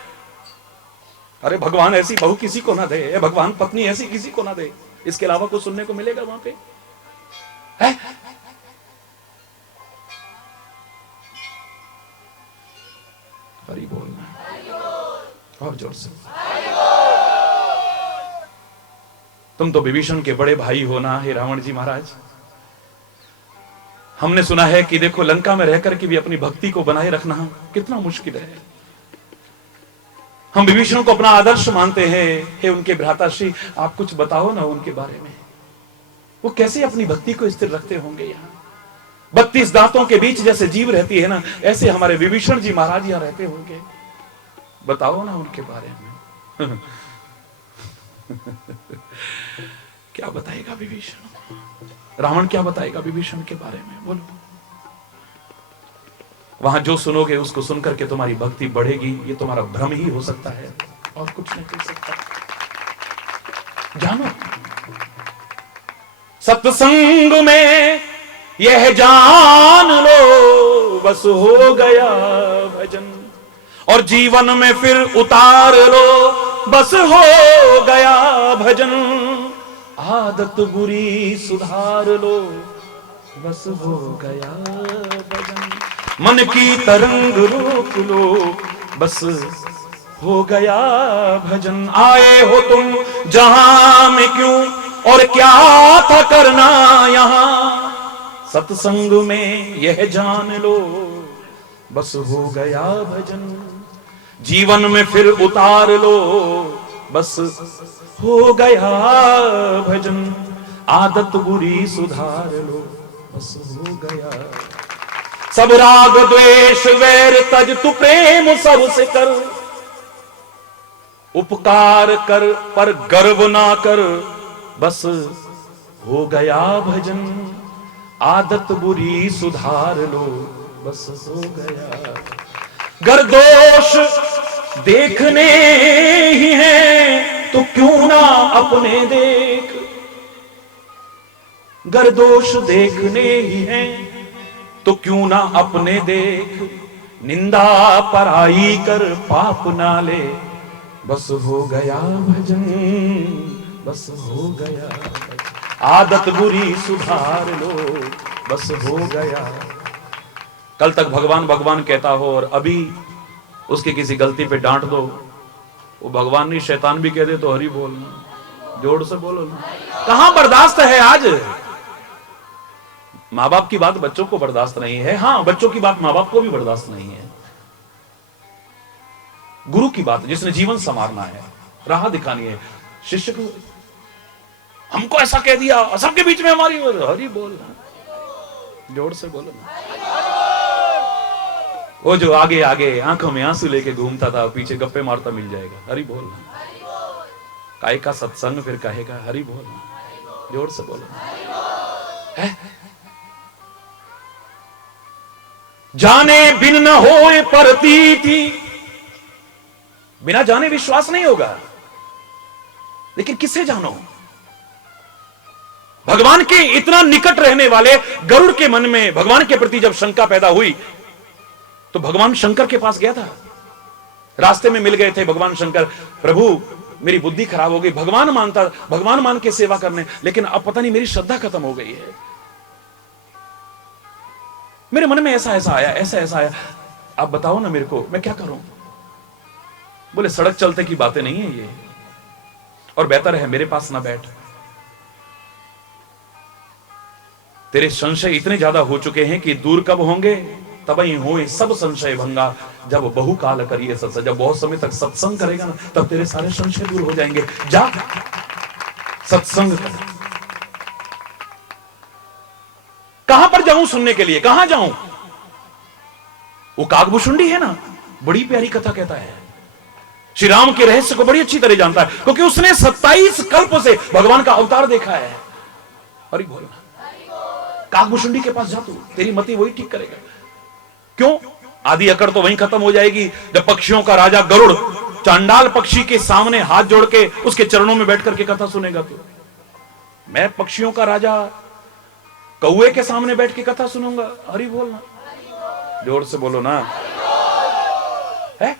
अरे भगवान ऐसी बहू किसी को ना दे, भगवान पत्नी ऐसी किसी को ना दे। इसके अलावा कुछ सुनने को मिलेगा वहां पे? है? हरि बोलना और जोर से। तुम तो विभीषण के बड़े भाई हो ना, हे रावण जी महाराज। हमने सुना है कि देखो लंका में रहकर के भी अपनी भक्ति को बनाए रखना कितना मुश्किल है। हम विभीषण को अपना आदर्श मानते हैं। हे उनके भ्राताश्री, आप कुछ बताओ ना उनके बारे में, वो कैसे अपनी भक्ति को स्थिर रखते होंगे? यहाँ 32 दांतों के बीच जैसे जीव रहती है ना, ऐसे हमारे विभीषण जी महाराज यहाँ रहते होंगे। बताओ ना उनके बारे में। क्या बताएगा विभीषण? रावण क्या बताएगा विभीषण के बारे में? बोलो। वहां जो सुनोगे उसको सुनकर के तुम्हारी भक्ति बढ़ेगी, ये तुम्हारा भ्रम ही हो सकता है और कुछ नहीं हो सकता। जानो, सत्संग में यह जान लो बस हो गया भजन, और जीवन में फिर उतार लो बस हो गया भजन। आदत बुरी सुधार लो बस हो गया भजन। मन की तरंग रोक लो बस हो गया भजन। आए हो तुम जहां में क्यों और क्या था करना यहां, सत्संग में यह जान लो बस हो गया भजन। जीवन में फिर उतार लो बस हो गया भजन। आदत बुरी सुधार लो बस हो गया। सब राग द्वेष वैर तज तू प्रेम सबसे कर, उपकार कर पर गर्व ना कर बस हो गया भजन। आदत बुरी सुधार लो बस हो गया। गर दोष देखने ही हैं तो क्यों ना अपने देख, गर दोष देखने ही हैं तो क्यों ना अपने देख। निंदा पराई कर पाप ना ले बस हो गया भजन, बस हो गया भजन। आदत बुरी सुधार लो बस हो गया। कल तक भगवान भगवान कहता हो और अभी उसकी किसी गलती पे डांट दो, वो भगवान नहीं शैतान भी कह दे तो हरि बोलना, जोर से बोलो ना। कहां बर्दाश्त है आज? माँ बाप की बात बच्चों को बर्दाश्त नहीं है, हाँ बच्चों की बात माँ बाप को भी बर्दाश्त नहीं है। गुरु की बात जिसने जीवन संवारना है, राह दिखानी है, शिष्य को हमको ऐसा कह दिया, सबके बीच में हमारी हरि बोलना, जोर से बोलो ना। वो जो आगे आगे आंखों में आंसू लेके घूमता था, पीछे गप्पे मारता मिल जाएगा, हरि बोलना। काय का सत्संग फिर कहेगा हरि बोलना, जोर से बोलो है। जाने बिन न होए प्रतीति, बिना जाने विश्वास नहीं होगा, लेकिन किससे जानो? भगवान के इतना निकट रहने वाले गरुड़ के मन में भगवान के प्रति जब शंका पैदा हुई तो भगवान शंकर के पास गया था। रास्ते में मिल गए थे भगवान शंकर, प्रभु मेरी बुद्धि खराब हो गई, भगवान मानता, भगवान मान के सेवा करने, लेकिन अब पता नहीं मेरी श्रद्धा खत्म हो गई है, मेरे मन में ऐसा ऐसा आया, ऐसा ऐसा आया, आप बताओ ना मेरे को, मैं क्या करूं? बोले सड़क चलते की बातें नहीं है ये, और बेहतर है मेरे पास ना बैठ। तेरे संशय इतने ज्यादा हो चुके हैं कि दूर कब होंगे? तबई होए सब संशय भंगा, जब बहु काल करिए सत्संग। जब बहुत समय तक सत्संग करेगा ना, तब तेरे सारे संशय दूर हो जाएंगे। जा सत्संग कर। कहां पर जाऊं सुनने के लिए, कहां जाऊं? वो काकभूषुंडी है ना, बड़ी प्यारी कथा कहता है, श्री राम के रहस्य को बड़ी अच्छी तरह जानता है, क्योंकि उसने 27 कल्प से भगवान का अवतार देखा है। हरि बोल। काकभूषुंडी के पास जा तू, तेरी मति वही ठीक करेगा। क्यों? आदि अकड़ तो वहीं खत्म हो जाएगी जब पक्षियों का राजा गरुड़ चांडाल पक्षी के सामने हाथ जोड़ के उसके चरणों में बैठ करके कथा सुनेगा। तो मैं पक्षियों का राजा कौए के सामने बैठ के कथा सुनूंगा। हरि बोलना, जोर से बोलो ना है।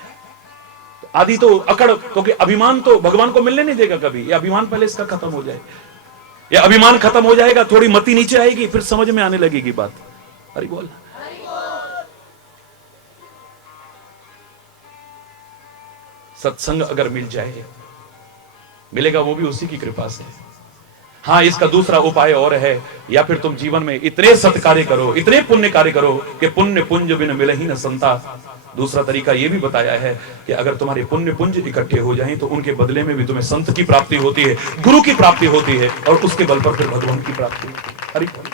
आदि तो अकड़, क्योंकि अभिमान तो भगवान को मिलने नहीं देगा कभी। ये अभिमान पहले इसका खत्म हो जाए, ये अभिमान खत्म हो जाएगा, थोड़ी मति नीचे आएगी, फिर समझ में आने लगेगी बात। हरि बोल। सत्संग अगर मिल जाए, मिलेगा वो भी उसी की कृपा से। हाँ, इसका दूसरा उपाय और है, या फिर तुम जीवन में इतने सत्कार्य करो, इतने पुण्य कार्य करो कि पुण्य पुंज बिन मिले ही न संता। दूसरा तरीका यह भी बताया है कि अगर तुम्हारे पुण्य पुंज इकट्ठे हो जाएं तो उनके बदले में भी तुम्हें संत की प्राप्ति होती है, गुरु की प्राप्ति होती है, और उसके बल पर फिर भगवान की प्राप्ति होती है। हरि बोल।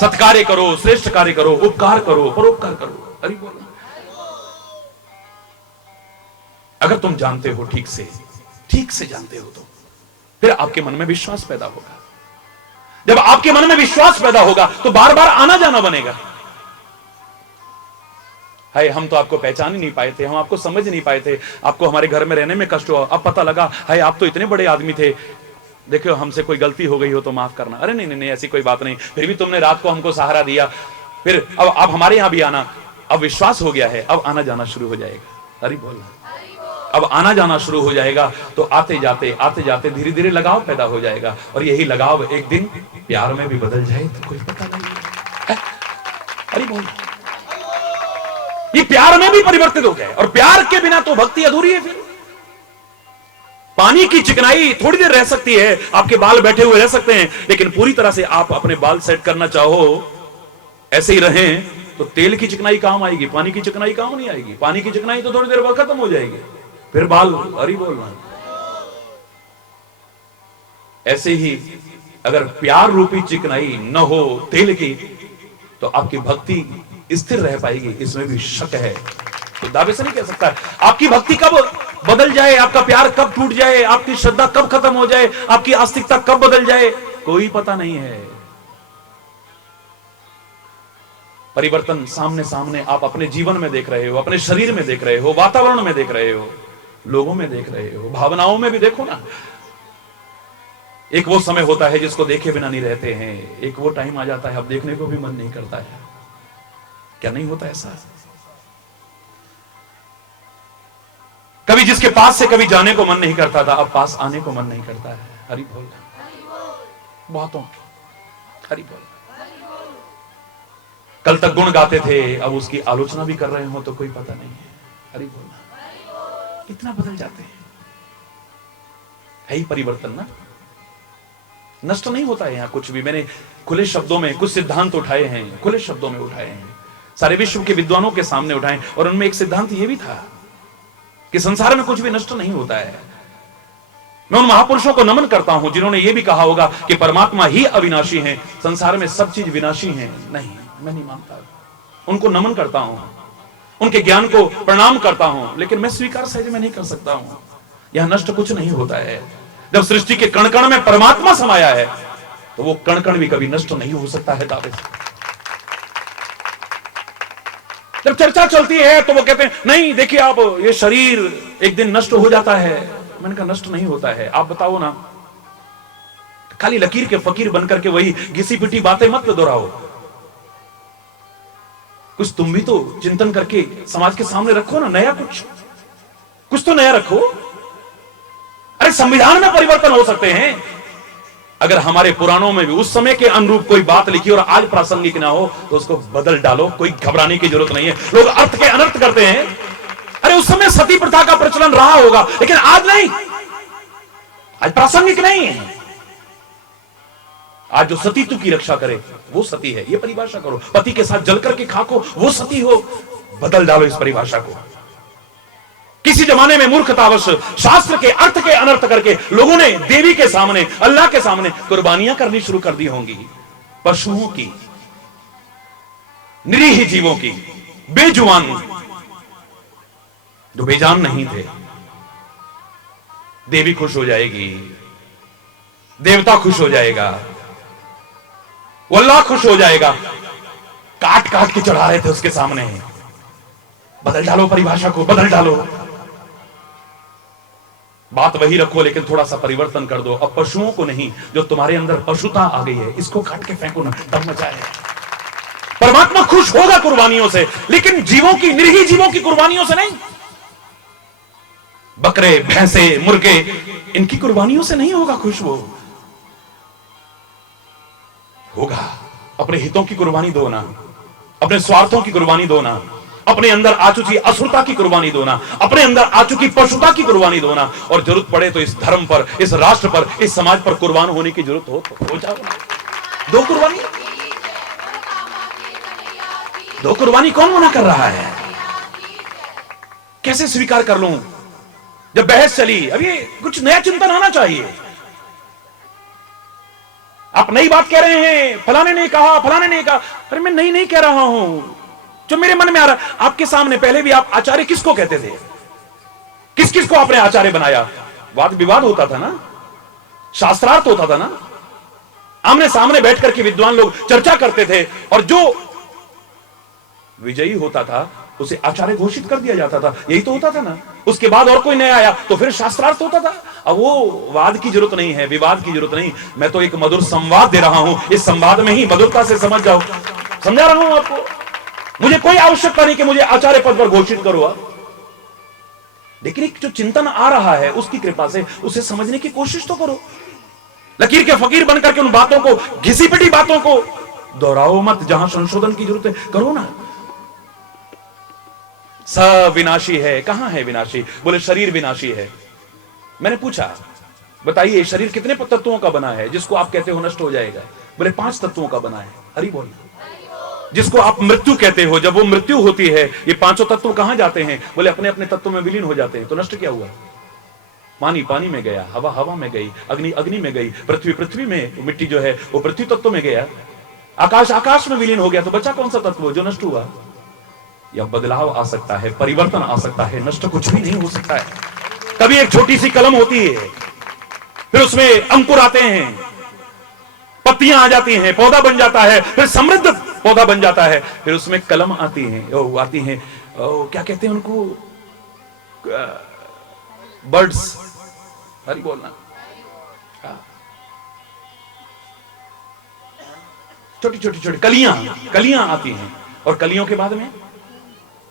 सत्कार्य करो, श्रेष्ठ कार्य करो, उपकार करो, परोपकार करो। हरि बोल। अगर तुम जानते हो ठीक से जानते हो तो फिर आपके मन में विश्वास पैदा होगा। जब आपके मन में विश्वास पैदा होगा तो बार बार आना जाना बनेगा। हाय, हम तो आपको पहचान ही नहीं पाए थे, हम आपको समझ नहीं पाए थे, आपको हमारे घर में रहने में कष्ट हुआ, अब पता लगा हाय आप तो इतने बड़े आदमी थे, देखो हमसे कोई गलती हो गई हो तो माफ करना। अरे नहीं नहीं नहीं, ऐसी कोई बात नहीं, फिर भी तुमने रात को हमको सहारा दिया, फिर अब आप हमारे यहां भी आना। अब विश्वास हो गया है, अब आना जाना शुरू हो जाएगा। अरे बोलना, अब आना जाना शुरू हो जाएगा तो आते जाते धीरे धीरे लगाव पैदा हो जाएगा, और यही लगाव एक दिन प्यार में भी बदल जाए तो कोई पता नहीं। अरे बोल, ये प्यार में भी परिवर्तित हो जाए, और प्यार के बिना तो भक्ति अधूरी है। फिर पानी की चिकनाई थोड़ी देर रह सकती है, आपके बाल बैठे हुए रह सकते हैं, लेकिन पूरी तरह से आप अपने बाल सेट करना चाहो ऐसे ही रहें तो तेल की चिकनाई काम आएगी, पानी की चिकनाई काम नहीं आएगी। पानी की चिकनाई तो थोड़ी देर बाद खत्म हो जाएगी, फिर बाल हरी बोलना। ऐसे ही अगर प्यार रूपी चिकनाई न हो तेल की, तो आपकी भक्ति स्थिर रह पाएगी, इसमें भी शक है। तो दावे से नहीं कह सकता आपकी भक्ति कब बदल जाए, आपका प्यार कब टूट जाए, आपकी श्रद्धा कब खत्म हो जाए, आपकी आस्तिकता कब बदल जाए, कोई पता नहीं है। परिवर्तन सामने सामने आप अपने जीवन में देख रहे हो, अपने शरीर में देख रहे हो, वातावरण में देख रहे हो, लोगों में देख रहे हो, भावनाओं में भी देखो ना। एक वो समय होता है जिसको देखे बिना नहीं रहते हैं, एक वो टाइम आ जाता है अब देखने को भी मन नहीं करता है। क्या नहीं होता ऐसा? कभी जिसके पास से कभी जाने को मन नहीं करता था, अब पास आने को मन नहीं करता है। हरि बोल, बहुतों हरि बोल। कल तक गुण गाते थे, अब उसकी आलोचना भी कर रहे हो तो कोई पता नहीं है। हरि बोल, इतना बदल जाते हैं। है ही परिवर्तन ना, नष्ट नहीं होता है यहां कुछ भी। मैंने खुले शब्दों में कुछ सिद्धांत उठाए हैं, खुले शब्दों में उठाए हैं, सारे विश्व के विद्वानों के सामने उठाए, और उनमें एक सिद्धांत यह भी था कि संसार में कुछ भी नष्ट नहीं होता है। मैं उन महापुरुषों को नमन करता हूं जिन्होंने यह भी कहा होगा कि परमात्मा ही अविनाशी है, संसार में सब चीज विनाशी है। नहीं, मैं नहीं मानता। उनको नमन करता हूं, उनके ज्ञान को प्रणाम करता हूं, लेकिन मैं स्वीकार सहज में नहीं कर सकता हूं। यह नष्ट कुछ नहीं होता है। जब सृष्टि के कण कण में परमात्मा समाया है तो वो कण कण भी कभी नष्ट नहीं हो सकता है दावे से। जब चर्चा चलती है तो वो कहते हैं नहीं देखिए आप, ये शरीर एक दिन नष्ट हो जाता है। मैंने कहा नष्ट नहीं होता है, आप बताओ ना। खाली लकीर के फकीर बनकर के वही घिसी पिटी बातें मत दोहराओ, कुछ तुम भी तो चिंतन करके समाज के सामने रखो ना, नया कुछ तो नया रखो। अरे संविधान में परिवर्तन हो सकते हैं, अगर हमारे पुराणों में भी उस समय के अनुरूप कोई बात लिखी और आज प्रासंगिक ना हो तो उसको बदल डालो, कोई घबराने की जरूरत नहीं है। लोग अर्थ के अनर्थ करते हैं। अरे उस समय सती प्रथा का प्रचलन रहा होगा, लेकिन आज नहीं, आज प्रासंगिक नहीं है। आज जो सतीत्व की रक्षा करे वो सती है, ये परिभाषा करो। पति के साथ जल करके खाको वो सती हो, बदल डालो इस परिभाषा को। किसी जमाने में मूर्खतावश शास्त्र के अर्थ के अनर्थ करके लोगों ने देवी के सामने, अल्लाह के सामने कुर्बानियां करनी शुरू कर दी होंगी, पशुओं की, निरीह जीवों की, बेजुबान, जो बेजान नहीं थे। देवी खुश हो जाएगी, देवता खुश हो जाएगा, अल्लाह खुश हो जाएगा। काट काट के चढ़ा रहे थे उसके सामने। बदल डालो परिभाषा को, बदल डालो। बात वही रखो लेकिन थोड़ा सा परिवर्तन कर दो। अब पशुओं को नहीं, जो तुम्हारे अंदर पशुता आ गई है इसको काट के फेंको ना, तब मजा है। परमात्मा खुश होगा कुर्बानियों से, लेकिन जीवों की, निरीह जीवों की कुर्बानियों से नहीं। बकरे, भैंसे, मुर्गे, इनकी कुर्बानियों से नहीं होगा खुश। वो होगा अपने हितों की कुर्बानी दो ना, अपने स्वार्थों की कुर्बानी दो ना, अपने अंदर आ चुकी असुरता की कुर्बानी दो ना, अपने अंदर आ चुकी पशुता की कुर्बानी दो ना, और जरूरत पड़े तो इस धर्म पर, इस राष्ट्र पर, इस समाज पर कुर्बान होने की जरूरत हो तो हो जाओ। दो कुर्बानी, दो कुर्बानी कौन मना कर रहा है? कैसे स्वीकार कर लूं? जब बहस चली, अब ये कुछ नया चिंतन आना चाहिए। आप नई बात कह रहे हैं, फलाने ने कहा, फलाने ने कहा। अरे मैं नहीं कह रहा हूं, जो मेरे मन में आ रहा। आपके सामने पहले भी आप आचार्य किसको कहते थे? किस किस को आपने आचार्य बनाया? वाद विवाद होता था ना, शास्त्रार्थ होता था ना, आमने सामने बैठ करके विद्वान लोग चर्चा करते थे, और जो विजयी होता था उसे आचार्य घोषित कर दिया जाता था। यही तो होता था ना। उसके बाद और कोई नया आया तो फिर शास्त्रार्थ होता था। अब वो वाद की जरूरत नहीं है, विवाद की जरूरत नहीं, मैं तो एक मधुर संवाद दे रहा हूं, इस संवाद में ही मधुरता से समझ जाओ, समझा रहा हूं आपको। मुझे कोई आवश्यकता नहीं कि मुझे आचार्य पद पर घोषित करो आप, लेकिन एक जो चिंतन आ रहा है उसकी कृपा से उसे समझने की कोशिश तो करो। लकीर के फकीर बनकर के उन बातों को, घिसी पिटी बातों को दोहराओ मत, जहां संशोधन की जरूरत है करो ना। सब विनाशी है, कहां है विनाशी? बोले शरीर विनाशी है। मैंने पूछा बताइए शरीर कितने तत्वों का बना है जिसको आप कहते हो नष्ट हो जाएगा? बोले 5 तत्वों का बना है। हरि बोल। जिसको आप मृत्यु कहते हो, जब वो मृत्यु होती है ये 5 तत्व कहां जाते हैं? बोले अपने अपने तत्वों में विलीन हो जाते हैं। तो नष्ट क्या हुआ? पानी पानी में गया, हवा हवा में गई, अग्नि अग्नि में गई, पृथ्वी पृथ्वी में, मिट्टी जो है वो पृथ्वी तत्व में गया, आकाश आकाश में विलीन हो गया। तो बचा कौन सा तत्व जो नष्ट हुआ? या बदलाव आ सकता है, परिवर्तन आ सकता है, नष्ट कुछ भी नहीं हो सकता है। कभी एक छोटी सी कलम होती है, फिर उसमें अंकुर आते हैं, पत्तियां आ जाती हैं, पौधा बन जाता है, फिर समृद्ध पौधा बन जाता है, फिर उसमें कलम आती हैं, क्या कहते हैं उनको? बर्ड्स। हरी बोलना। छोटी छोटी छोटी कलियां आती हैं, और कलियों के बाद में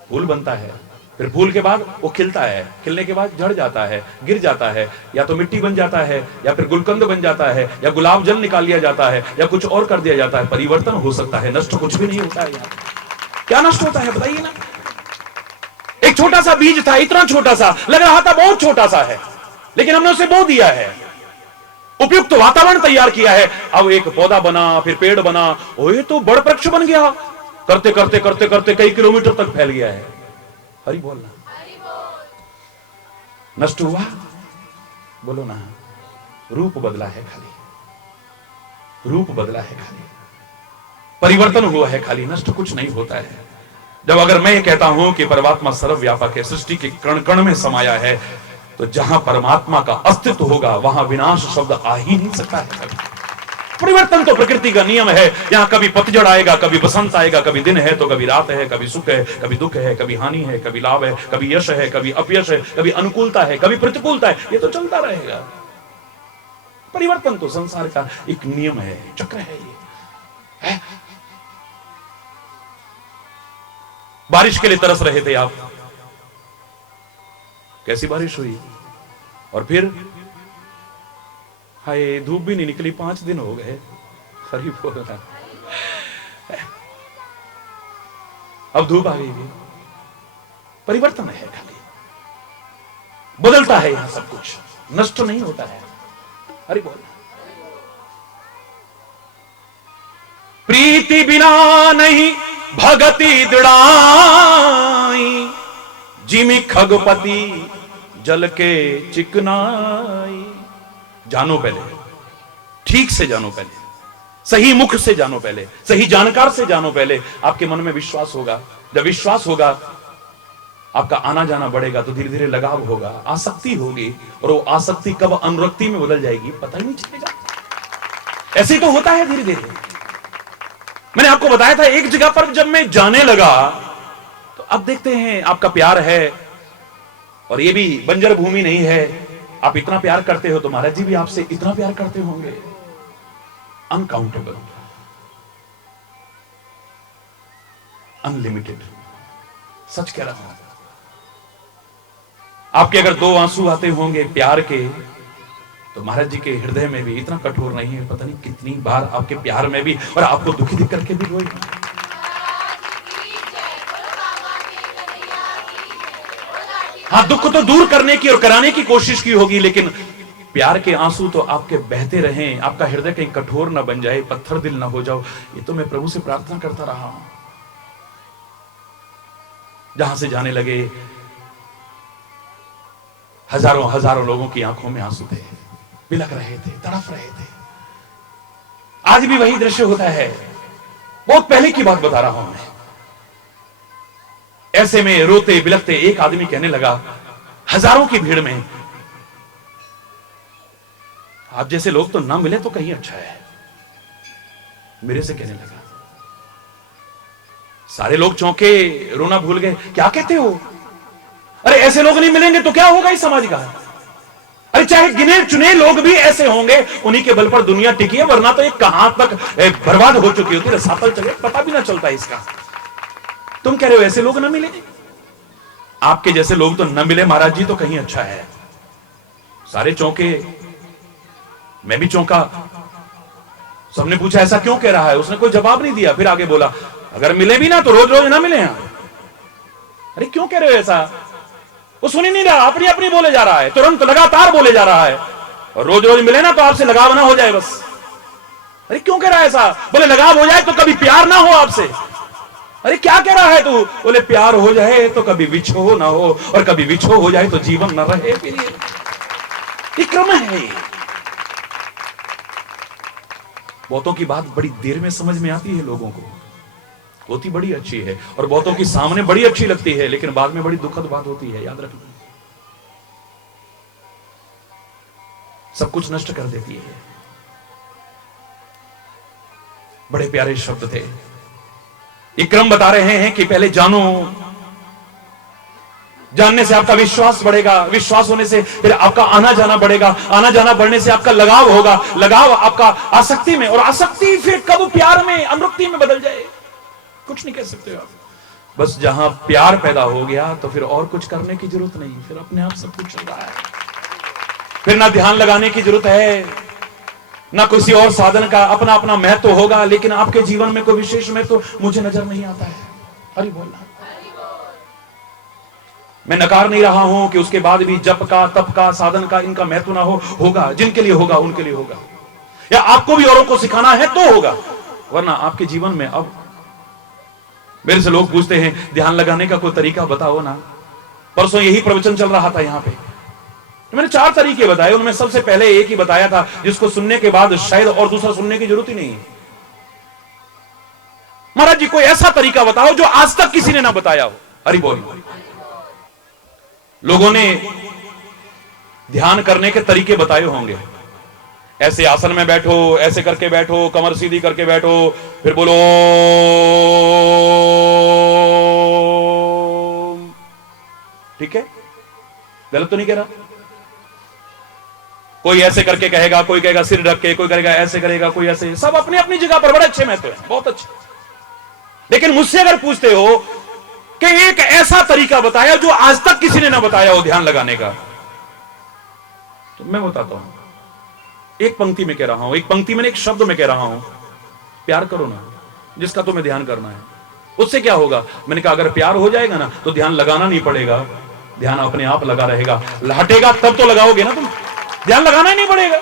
फूल बनता है, फिर फूल के बाद वो खिलता है, खिलने के बाद झड़ जाता है, गिर जाता है, या तो मिट्टी बन जाता है, या फिर गुलकंद बन जाता है, या गुलाब जल निकाल लिया जाता है, या कुछ और कर दिया जाता है। परिवर्तन हो सकता है, नष्ट कुछ भी नहीं होता है। यार क्या नष्ट होता है बताइए ना? एक छोटा सा बीज था, इतना छोटा सा लग रहा था, बहुत छोटा सा है, लेकिन हमने उसे बो दिया है, उपयुक्त तो वातावरण तैयार किया है, अब एक पौधा बना, फिर पेड़ बना, ये तो बड़ वृक्ष बन गया। करते करते करते करते कई किलोमीटर तक फैल गया है। हरि बोलना। नष्ट हुआ? बोलो ना। रूप बदला है खाली, रूप बदला है खाली, परिवर्तन हुआ है खाली, नष्ट कुछ नहीं होता है। जब अगर मैं ये कहता हूं कि परमात्मा सर्वव्यापक है, सृष्टि के कण कण में समाया है, तो जहां परमात्मा का अस्तित्व होगा वहां विनाश शब्द आ ही नहीं सकता है। परिवर्तन तो प्रकृति का नियम है। यहां कभी पतझड़ आएगा, कभी बसंत आएगा, कभी दिन है तो कभी रात है, कभी सुख है, कभी दुख है, कभी हानि है, कभी लाभ है, कभी यश है, कभी अपयश है, कभी अनुकूलता है, कभी प्रतिकूलता है। ये तो चलता रहेगा। परिवर्तन तो संसार का एक नियम है, चक्र है ये है? बारिश के लिए तरस रहे थे आप, कैसी बारिश हुई, और फिर हाय धूप भी नहीं निकली, 5 दिन हो गए। हरी बोलना। अब धूप आ गई। परिवर्तन है खाली, बदलता है यहां सब कुछ, नष्ट नहीं होता है। हरी बोल। प्रीति बिना नहीं भगति दृढ़ाई, जिमि खगपति जल के चिकनाई। जानो पहले, ठीक से जानो पहले, सही मुख से जानो पहले, सही जानकार से जानो पहले, आपके मन में विश्वास होगा। जब विश्वास होगा आपका आना जाना बढ़ेगा, तो धीरे धीरे लगाव होगा, आसक्ति होगी, और वो आसक्ति कब अनुरक्ति में बदल जाएगी पता ही नहीं चलेगा। ऐसे तो होता है धीरे धीरे। मैंने आपको बताया था एक जगह पर जब मैं जाने लगा, तो अब देखते हैं आपका प्यार है, और ये भी बंजर भूमि नहीं है। आप इतना प्यार करते हो तो महाराज जी भी आपसे इतना प्यार करते होंगे, अनकाउंटेबल, अनलिमिटेड। सच कह रहा हूं। आपके अगर 2 आंसू आते होंगे प्यार के, तो महाराज जी के हृदय में भी इतना कठोर नहीं है, पता नहीं कितनी बार आपके प्यार में भी, और आपको दुखी दिख करके भी रोए। हाँ, दुख तो दूर करने की और कराने की कोशिश की होगी, लेकिन प्यार के आंसू तो आपके बहते रहें, आपका हृदय कहीं कठोर ना बन जाए, पत्थर दिल ना हो जाओ। ये तो मैं प्रभु से प्रार्थना करता रहा हूं। जहां से जाने लगे, हजारों हजारों लोगों की आंखों में आंसू थे, बिलख रहे थे, तड़प रहे थे। आज भी वही दृश्य होता है। बहुत पहले की बात बता रहा हूं मैं। ऐसे में रोते बिलखते एक आदमी कहने लगा, हजारों की भीड़ में, आप जैसे लोग तो ना मिले तो कहीं अच्छा है। मेरे से कहने लगा। सारे लोग चौंके, रोना भूल गए। क्या कहते हो? अरे ऐसे लोग नहीं मिलेंगे तो क्या होगा इस समाज का? अरे चाहे गिने चुने लोग भी ऐसे होंगे, उन्हीं के बल पर दुनिया टिकी है, वरना तो एक कहां तक बर्बाद हो चुकी होती है, साफल चले पता भी ना चलता इसका। तुम कह रहे हो ऐसे लोग ना मिले? आपके जैसे लोग तो न मिले महाराज जी तो कहीं अच्छा है। सारे चौंके, मैं भी चौंका। सबने पूछा ऐसा क्यों कह रहा है? उसने कोई जवाब नहीं दिया। फिर आगे बोला, अगर मिले भी ना तो रोज रोज ना मिले यहां। अरे क्यों कह रहे हो ऐसा? वो सुन ही नहीं रहा, अपनी अपनी बोले जा रहा है, तुरंत लगातार बोले जा रहा है। और रोज रोज मिले ना तो आपसे लगाव ना हो जाए बस। अरे क्यों कह रहा है ऐसा? बोले लगाव हो जाए तो कभी प्यार ना हो आपसे। अरे क्या कह रहा है तू? बोले प्यार हो जाए तो कभी विछो ना हो, और कभी विछो हो जाए तो जीवन न रहे। फिर ये क्रम है। बहुतों की बात बड़ी देर में समझ में आती है लोगों को, होती बड़ी अच्छी है, और बहुतों की सामने बड़ी अच्छी लगती है, लेकिन बाद में बड़ी दुखद बात होती है। याद रखना, सब कुछ नष्ट कर देती है। बड़े प्यारे शब्द थे। ये क्रम बता रहे हैं कि पहले जानो, जानने से आपका विश्वास बढ़ेगा, विश्वास होने से फिर आपका आना जाना बढ़ेगा, आना जाना बढ़ने से आपका लगाव होगा, लगाव आपका आसक्ति में, और आसक्ति फिर कब प्यार में, अनुरक्ति में बदल जाए, कुछ नहीं कह सकते हो आप। बस जहां प्यार पैदा हो गया तो फिर और कुछ करने की जरूरत नहीं, फिर अपने आप सब कुछ चल रहा है। फिर ना ध्यान लगाने की जरूरत है, ना किसी और साधन का। अपना अपना महत्व होगा, लेकिन आपके जीवन में कोई विशेष महत्व मुझे नजर नहीं आता है। हरि बोलना। मैं नकार नहीं रहा हूं कि उसके बाद भी जप का, तप का, साधन का, इनका महत्व ना होगा। जिनके लिए होगा उनके लिए होगा, या आपको भी औरों को सिखाना है तो होगा, वरना आपके जीवन में। अब मेरे से लोग पूछते हैं ध्यान लगाने का कोई तरीका बताओ ना। परसों यही प्रवचन चल रहा था यहाँ पे, तो मैंने 4 तरीके बताए। उनमें सबसे पहले एक ही बताया था, जिसको सुनने के बाद शायद और दूसरा सुनने की जरूरत ही नहीं है। महाराज जी कोई ऐसा तरीका बताओ जो आज तक किसी ने ना बताया हो। हरि बोल। लोगों ने ध्यान करने के तरीके बताए होंगे, ऐसे आसन में बैठो, ऐसे करके बैठो, कमर सीधी करके बैठो, फिर बोलो ठीक है, गलत तो नहीं कह रहा। कोई ऐसे करके कहेगा, कोई कहेगा सिर रख के, कोई कहेगा ऐसे करेगा, कोई ऐसे, सब अपनी अपनी जगह पर बड़े अच्छे महत्व है, बहुत अच्छे। लेकिन मुझसे अगर पूछते हो कि एक ऐसा तरीका बताया जो आज तक किसी ने ना बताया हो ध्यान लगाने का, तो मैं बताता हूं। एक पंक्ति में कह रहा हूं, एक पंक्ति में, एक शब्द में कह रहा हूं, प्यार करो ना जिसका तुम्हें ध्यान करना है। उससे क्या होगा? मैंने कहा अगर प्यार हो जाएगा ना तो ध्यान लगाना नहीं पड़ेगा, ध्यान अपने आप लगा रहेगा। हटेगा तब तो लगाओगे ना तुम, ध्यान लगाना ही नहीं पड़ेगा।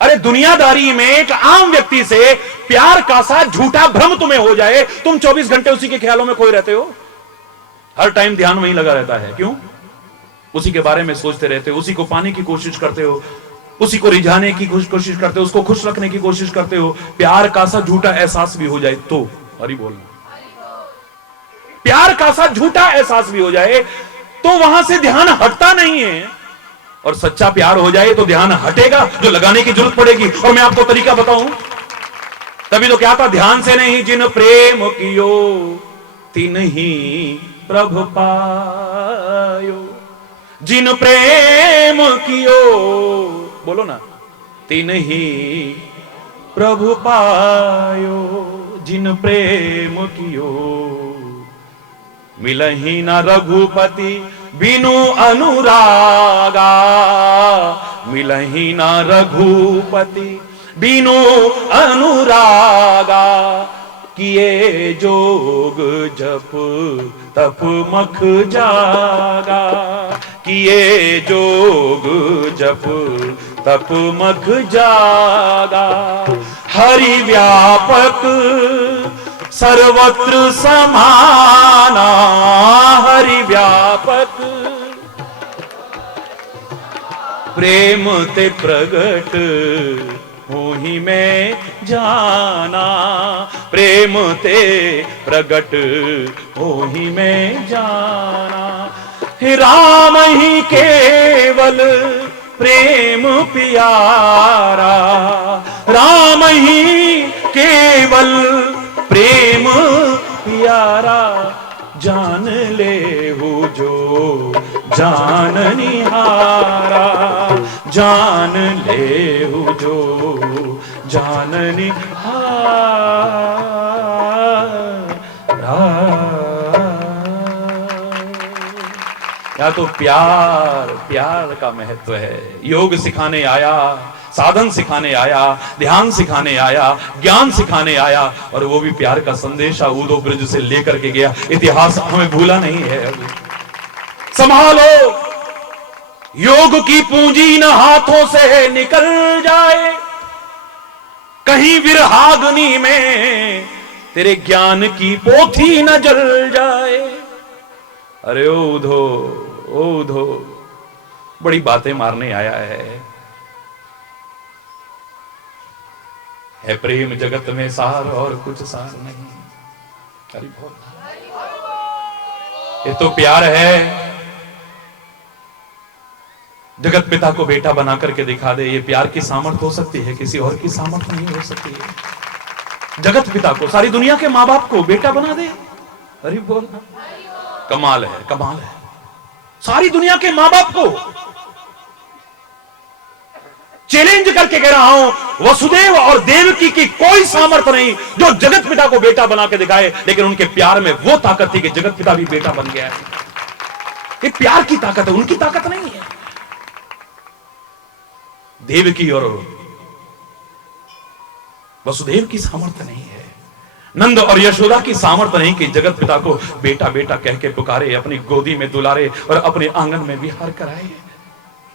अरे दुनियादारी में एक आम व्यक्ति से प्यार का सा झूठा भ्रम तुम्हें हो जाए, तुम 24 घंटे उसी के ख्यालों में खोए रहते हो, हर टाइम ध्यान वहीं लगा रहता है। क्यों? उसी के बारे में सोचते रहते हो, उसी को पाने की कोशिश करते हो, उसी को रिझाने की कोशिश करते हो, उसको खुश रखने की कोशिश करते हो। प्यार का सा झूठा एहसास भी हो जाए तो, हरि बोलना, प्यार का सा झूठा एहसास भी हो जाए तो वहां से ध्यान हटता नहीं है। और सच्चा प्यार हो जाए तो ध्यान हटेगा, जो लगाने की जरूरत पड़ेगी। और मैं आपको तरीका बताऊं, तभी तो क्या था, ध्यान से नहीं जिन प्रेम कियो तिन ही प्रभु पायो, जिन प्रेम कियो, बोलो ना, तिन ही प्रभु पायो, जिन प्रेम कियो मिलही न रघुपति बिनु अनुरागा, मिलही न रघुपति बिनु अनुरागा, किए जोग जप तप मख जागा, किए जोग जप तप मख जागा, हरि व्यापक सर्वत्र समाना, हरि व्यापक प्रेम ते प्रगट होहि मैं जाना, प्रेम ते प्रगट होहि मैं जाना, हे राम ही केवल प्रेम प्यारा, राम ही केवल प्रेम प्यारा, जान ले हो जो जाननिहारा, जान ले हो जो जाननिहारा। या तो प्यार का महत्व है। योग सिखाने आया, साधन सिखाने आया, ध्यान सिखाने आया, ज्ञान सिखाने आया, और वो भी प्यार का संदेशा ऊदो ब्रिज से लेकर के गया। इतिहास हमें भूला नहीं है। अभी संभालो, योग की पूंजी न हाथों से निकल जाए, कहीं विरहाग्नि में तेरे ज्ञान की पोथी न जल जाए। अरे ऊधो ऊधो, बड़ी बातें मारने आया है प्रेम जगत में सार और कुछ सार नहीं। अरे बहुत, ये तो प्यार है। जगत पिता को बेटा बना करके दिखा दे, ये प्यार की सामर्थ हो सकती है, किसी और की सामर्थ नहीं हो सकती है। जगत पिता को, सारी दुनिया के मां बाप को बेटा बना दे। अरे बोल, कमाल है, कमाल है। सारी दुनिया के मां बाप को चैलेंज करके कह रहा हूं, वसुदेव और देवकी की कोई सामर्थ्य नहीं जो जगत पिता को बेटा बना के दिखाए, लेकिन उनके प्यार में वो ताकत थी कि जगत पिता भी बेटा बन गया है। ये प्यार की ताकत है, उनकी ताकत नहीं है। देवकी और वसुदेव की सामर्थ्य नहीं है, नंद और यशोदा की सामर्थ्य नहीं कि जगत पिता को बेटा बेटा कह के पुकारे, अपनी गोदी में दुलारे और अपने आंगन में विहार कराए।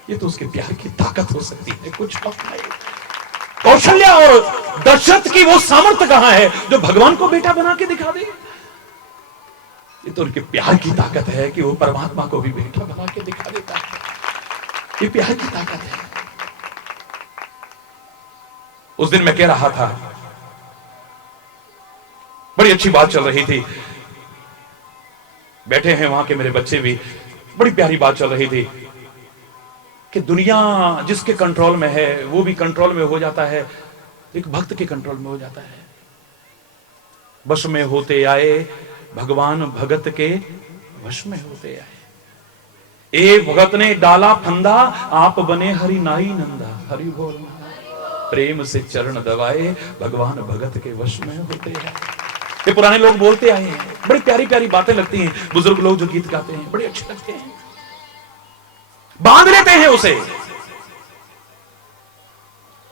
ये तो उसके प्यार की ताकत हो सकती है, कुछ और नहीं। कौशल्या और दशरथ की वो सामर्थ्य कहां है जो भगवान को बेटा बना के दिखा दे? ये तो उनके प्यार की ताकत है कि वो परमात्मा को भी बेटा बना के दिखा देता है। ये प्यार की ताकत है। उस दिन मैं कह रहा था, बड़ी अच्छी बात चल रही थी, बैठे हैं वहां के मेरे बच्चे भी, बड़ी प्यारी बात चल रही थी कि दुनिया जिसके कंट्रोल में है वो भी कंट्रोल में हो जाता है, एक भक्त के कंट्रोल में हो जाता है। वश में होते आए भगवान भगत के वश में होते आए। एक भगत ने डाला फंदा, आप बने हरि नाई नंदा। हरि बोलना, प्रेम से चरण दबाए भगवान भगत के वश में होते हैं। ये पुराने लोग बोलते आए हैं, बड़ी प्यारी प्यारी बातें लगती हैं। बुजुर्ग लोग जो गीत गाते हैं बड़े अच्छे लगते हैं, बांध लेते हैं उसे,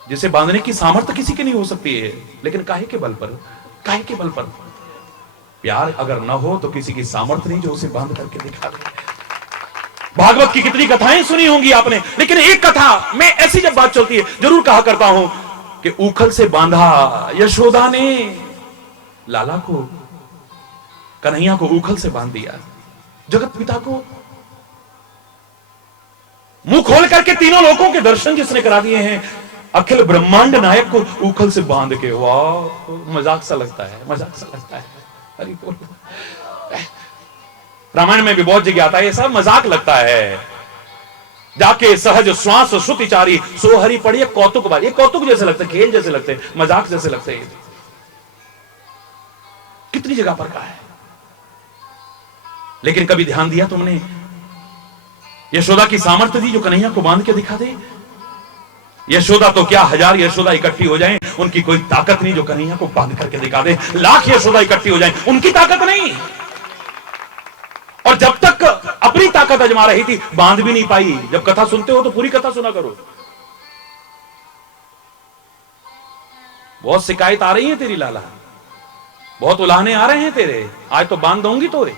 जिसे बांधने की सामर्थ्य किसी की नहीं हो सकती है। लेकिन काहे के बल पर, काहे के बल पर? प्यार अगर न हो तो किसी की सामर्थ्य नहीं जो उसे बांध करके दिखा दे। भागवत की कितनी कथाएं सुनी होंगी आपने, लेकिन एक कथा मैं ऐसी जब बात चलती है जरूर कहा करता हूं कि ऊखल से बांधा यशोदा ने लाला को, कन्हैया को ऊखल से बांध दिया। जगत पिता को मुंह खोल करके तीनों लोगों के दर्शन जिसने करा दिए हैं, अखिल ब्रह्मांड नायक को ऊखल से बांध के, वाह, मजाक सा लगता है, मजाक सा लगता है। हरि बोल। रामायण में भी बहुत जगह आता है, ये सब मजाक लगता है। जाके सहज श्वास श्रुतिचारी सो हरि पढ़िए कौतुक बात, ये कौतुक जैसे लगते, खेल जैसे लगते, मजाक जैसे लगते। कितनी जगह पर कहा है, लेकिन कभी ध्यान दिया तुमने? यशोदा की सामर्थ्य थी जो कन्हैया को बांध के दिखा दे। यशोदा तो क्या, 1000 यशोदा इकट्ठी हो जाएं, उनकी कोई ताकत नहीं जो कन्हैया को बांध करके दिखा दे। 1,00,000 यशोदा इकट्ठी हो जाएं, उनकी ताकत नहीं। और जब तक अपनी ताकत आजमा रही थी, बांध भी नहीं पाई। जब कथा सुनते हो तो पूरी कथा सुना करो। बहुत शिकायत आ रही है तेरी लाला, बहुत उलाहने आ रहे हैं तेरे, आज तो बांध दूंगी तोरे।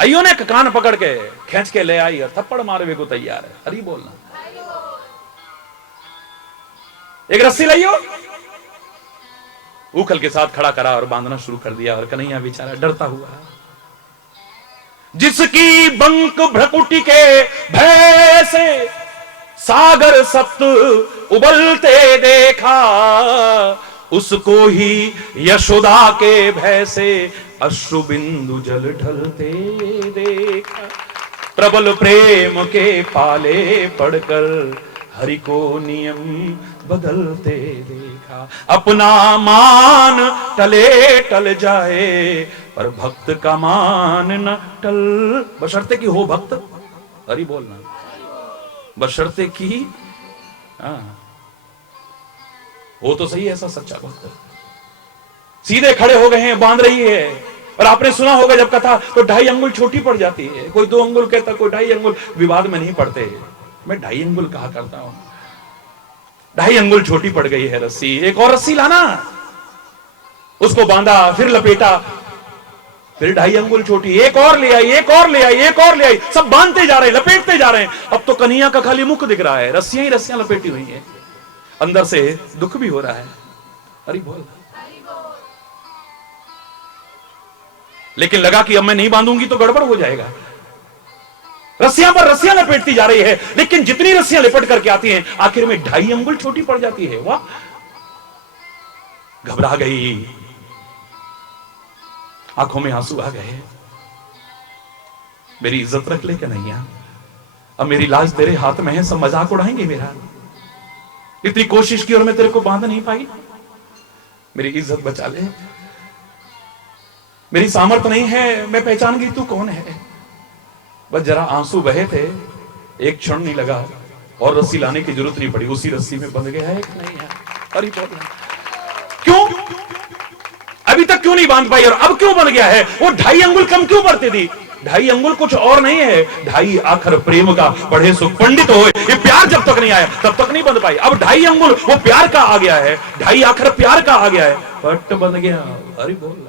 अयो ने कान पकड़ के खींच के ले आई और थप्पड़ मारवे को तैयार है। हरी बोलना, एक रस्सी लाइयो, ऊखल के साथ खड़ा करा और बांधना शुरू कर दिया। और कन्हैया बेचारा डरता हुआ, जिसकी बंक भ्रकुटी के भय से सागर सप्त उबलते देखा, उसको ही यशोदा के भय से अश्रु बिंदु जल ढलते देखा। प्रबल प्रेम के पाले पड़कर हरि को नियम बदलते देखा। अपना मान टले टल जाए पर भक्त का मान न टल, बशर्ते कि हो भक्त, हरि बोलना, बशर्ते कि हो तो सही ऐसा सच्चा भक्त। सीधे खड़े हो गए हैं, बांध रही है, और आपने सुना होगा जब कथा तो 2.5 अंगुल छोटी पड़ जाती है, कोई 2 अंगुल कहता, कोई 2.5 अंगुल, विवाद में नहीं पड़ते। मैं 2.5 अंगुल कहा करता हूं, 2.5 अंगुल छोटी पड़ गई है रस्सी, एक और रस्सी लाना, उसको बांधा, फिर लपेटा, फिर 2.5 अंगुल छोटी, एक और ले आई, एक और ले आई, एक और ले आई, सब बांधते जा रहे हैं, लपेटते जा रहे हैं। अब तो कन्हैया का खाली मुख दिख रहा है, रस्सियां ही रस्सियां लपेटी हुई हैं, अंदर से दुख भी हो रहा है। हरि बोल। लेकिन लगा कि अब मैं नहीं बांधूंगी तो गड़बड़ हो जाएगा, रस्सियां पर रस्सियां लपेटती जा रही है, लेकिन जितनी रस्सियां लपेट करके आती हैं आखिर में 2.5 अंगुल छोटी पड़ जाती है। वाह, घबरा गई, आंखों में आंसू आ गए, मेरी इज्जत रख ले कन्हैया, अब मेरी लाज तेरे हाथ में है, सब मजाक उड़ाएंगे मेरा, इतनी कोशिश की और मैं तेरे को बांध नहीं पाई, मेरी इज्जत बचा ले, मेरी सामर्थ नहीं है, मैं पहचान गई तू कौन है। बस जरा आंसू बहे थे, एक क्षण नहीं लगा और रस्सी लाने की जरूरत नहीं पड़ी, उसी रस्सी में बंध गया है कि नहीं है। अरे क्यों अभी तक क्यों नहीं बांध पाई और अब क्यों बन गया है? वो 2.5 अंगुल कम क्यों पड़ती थी? 2.5 अंगुल कुछ और नहीं है, 2.5 आखर प्रेम का पढ़े सो पंडित हो, ये प्यार जब तक नहीं आया तब तक नहीं बंध पाई। अब 2.5 अंगुल वो प्यार का आ गया है, 2.5 आखर प्यार का आ गया है, पट बन गया। अरे बोल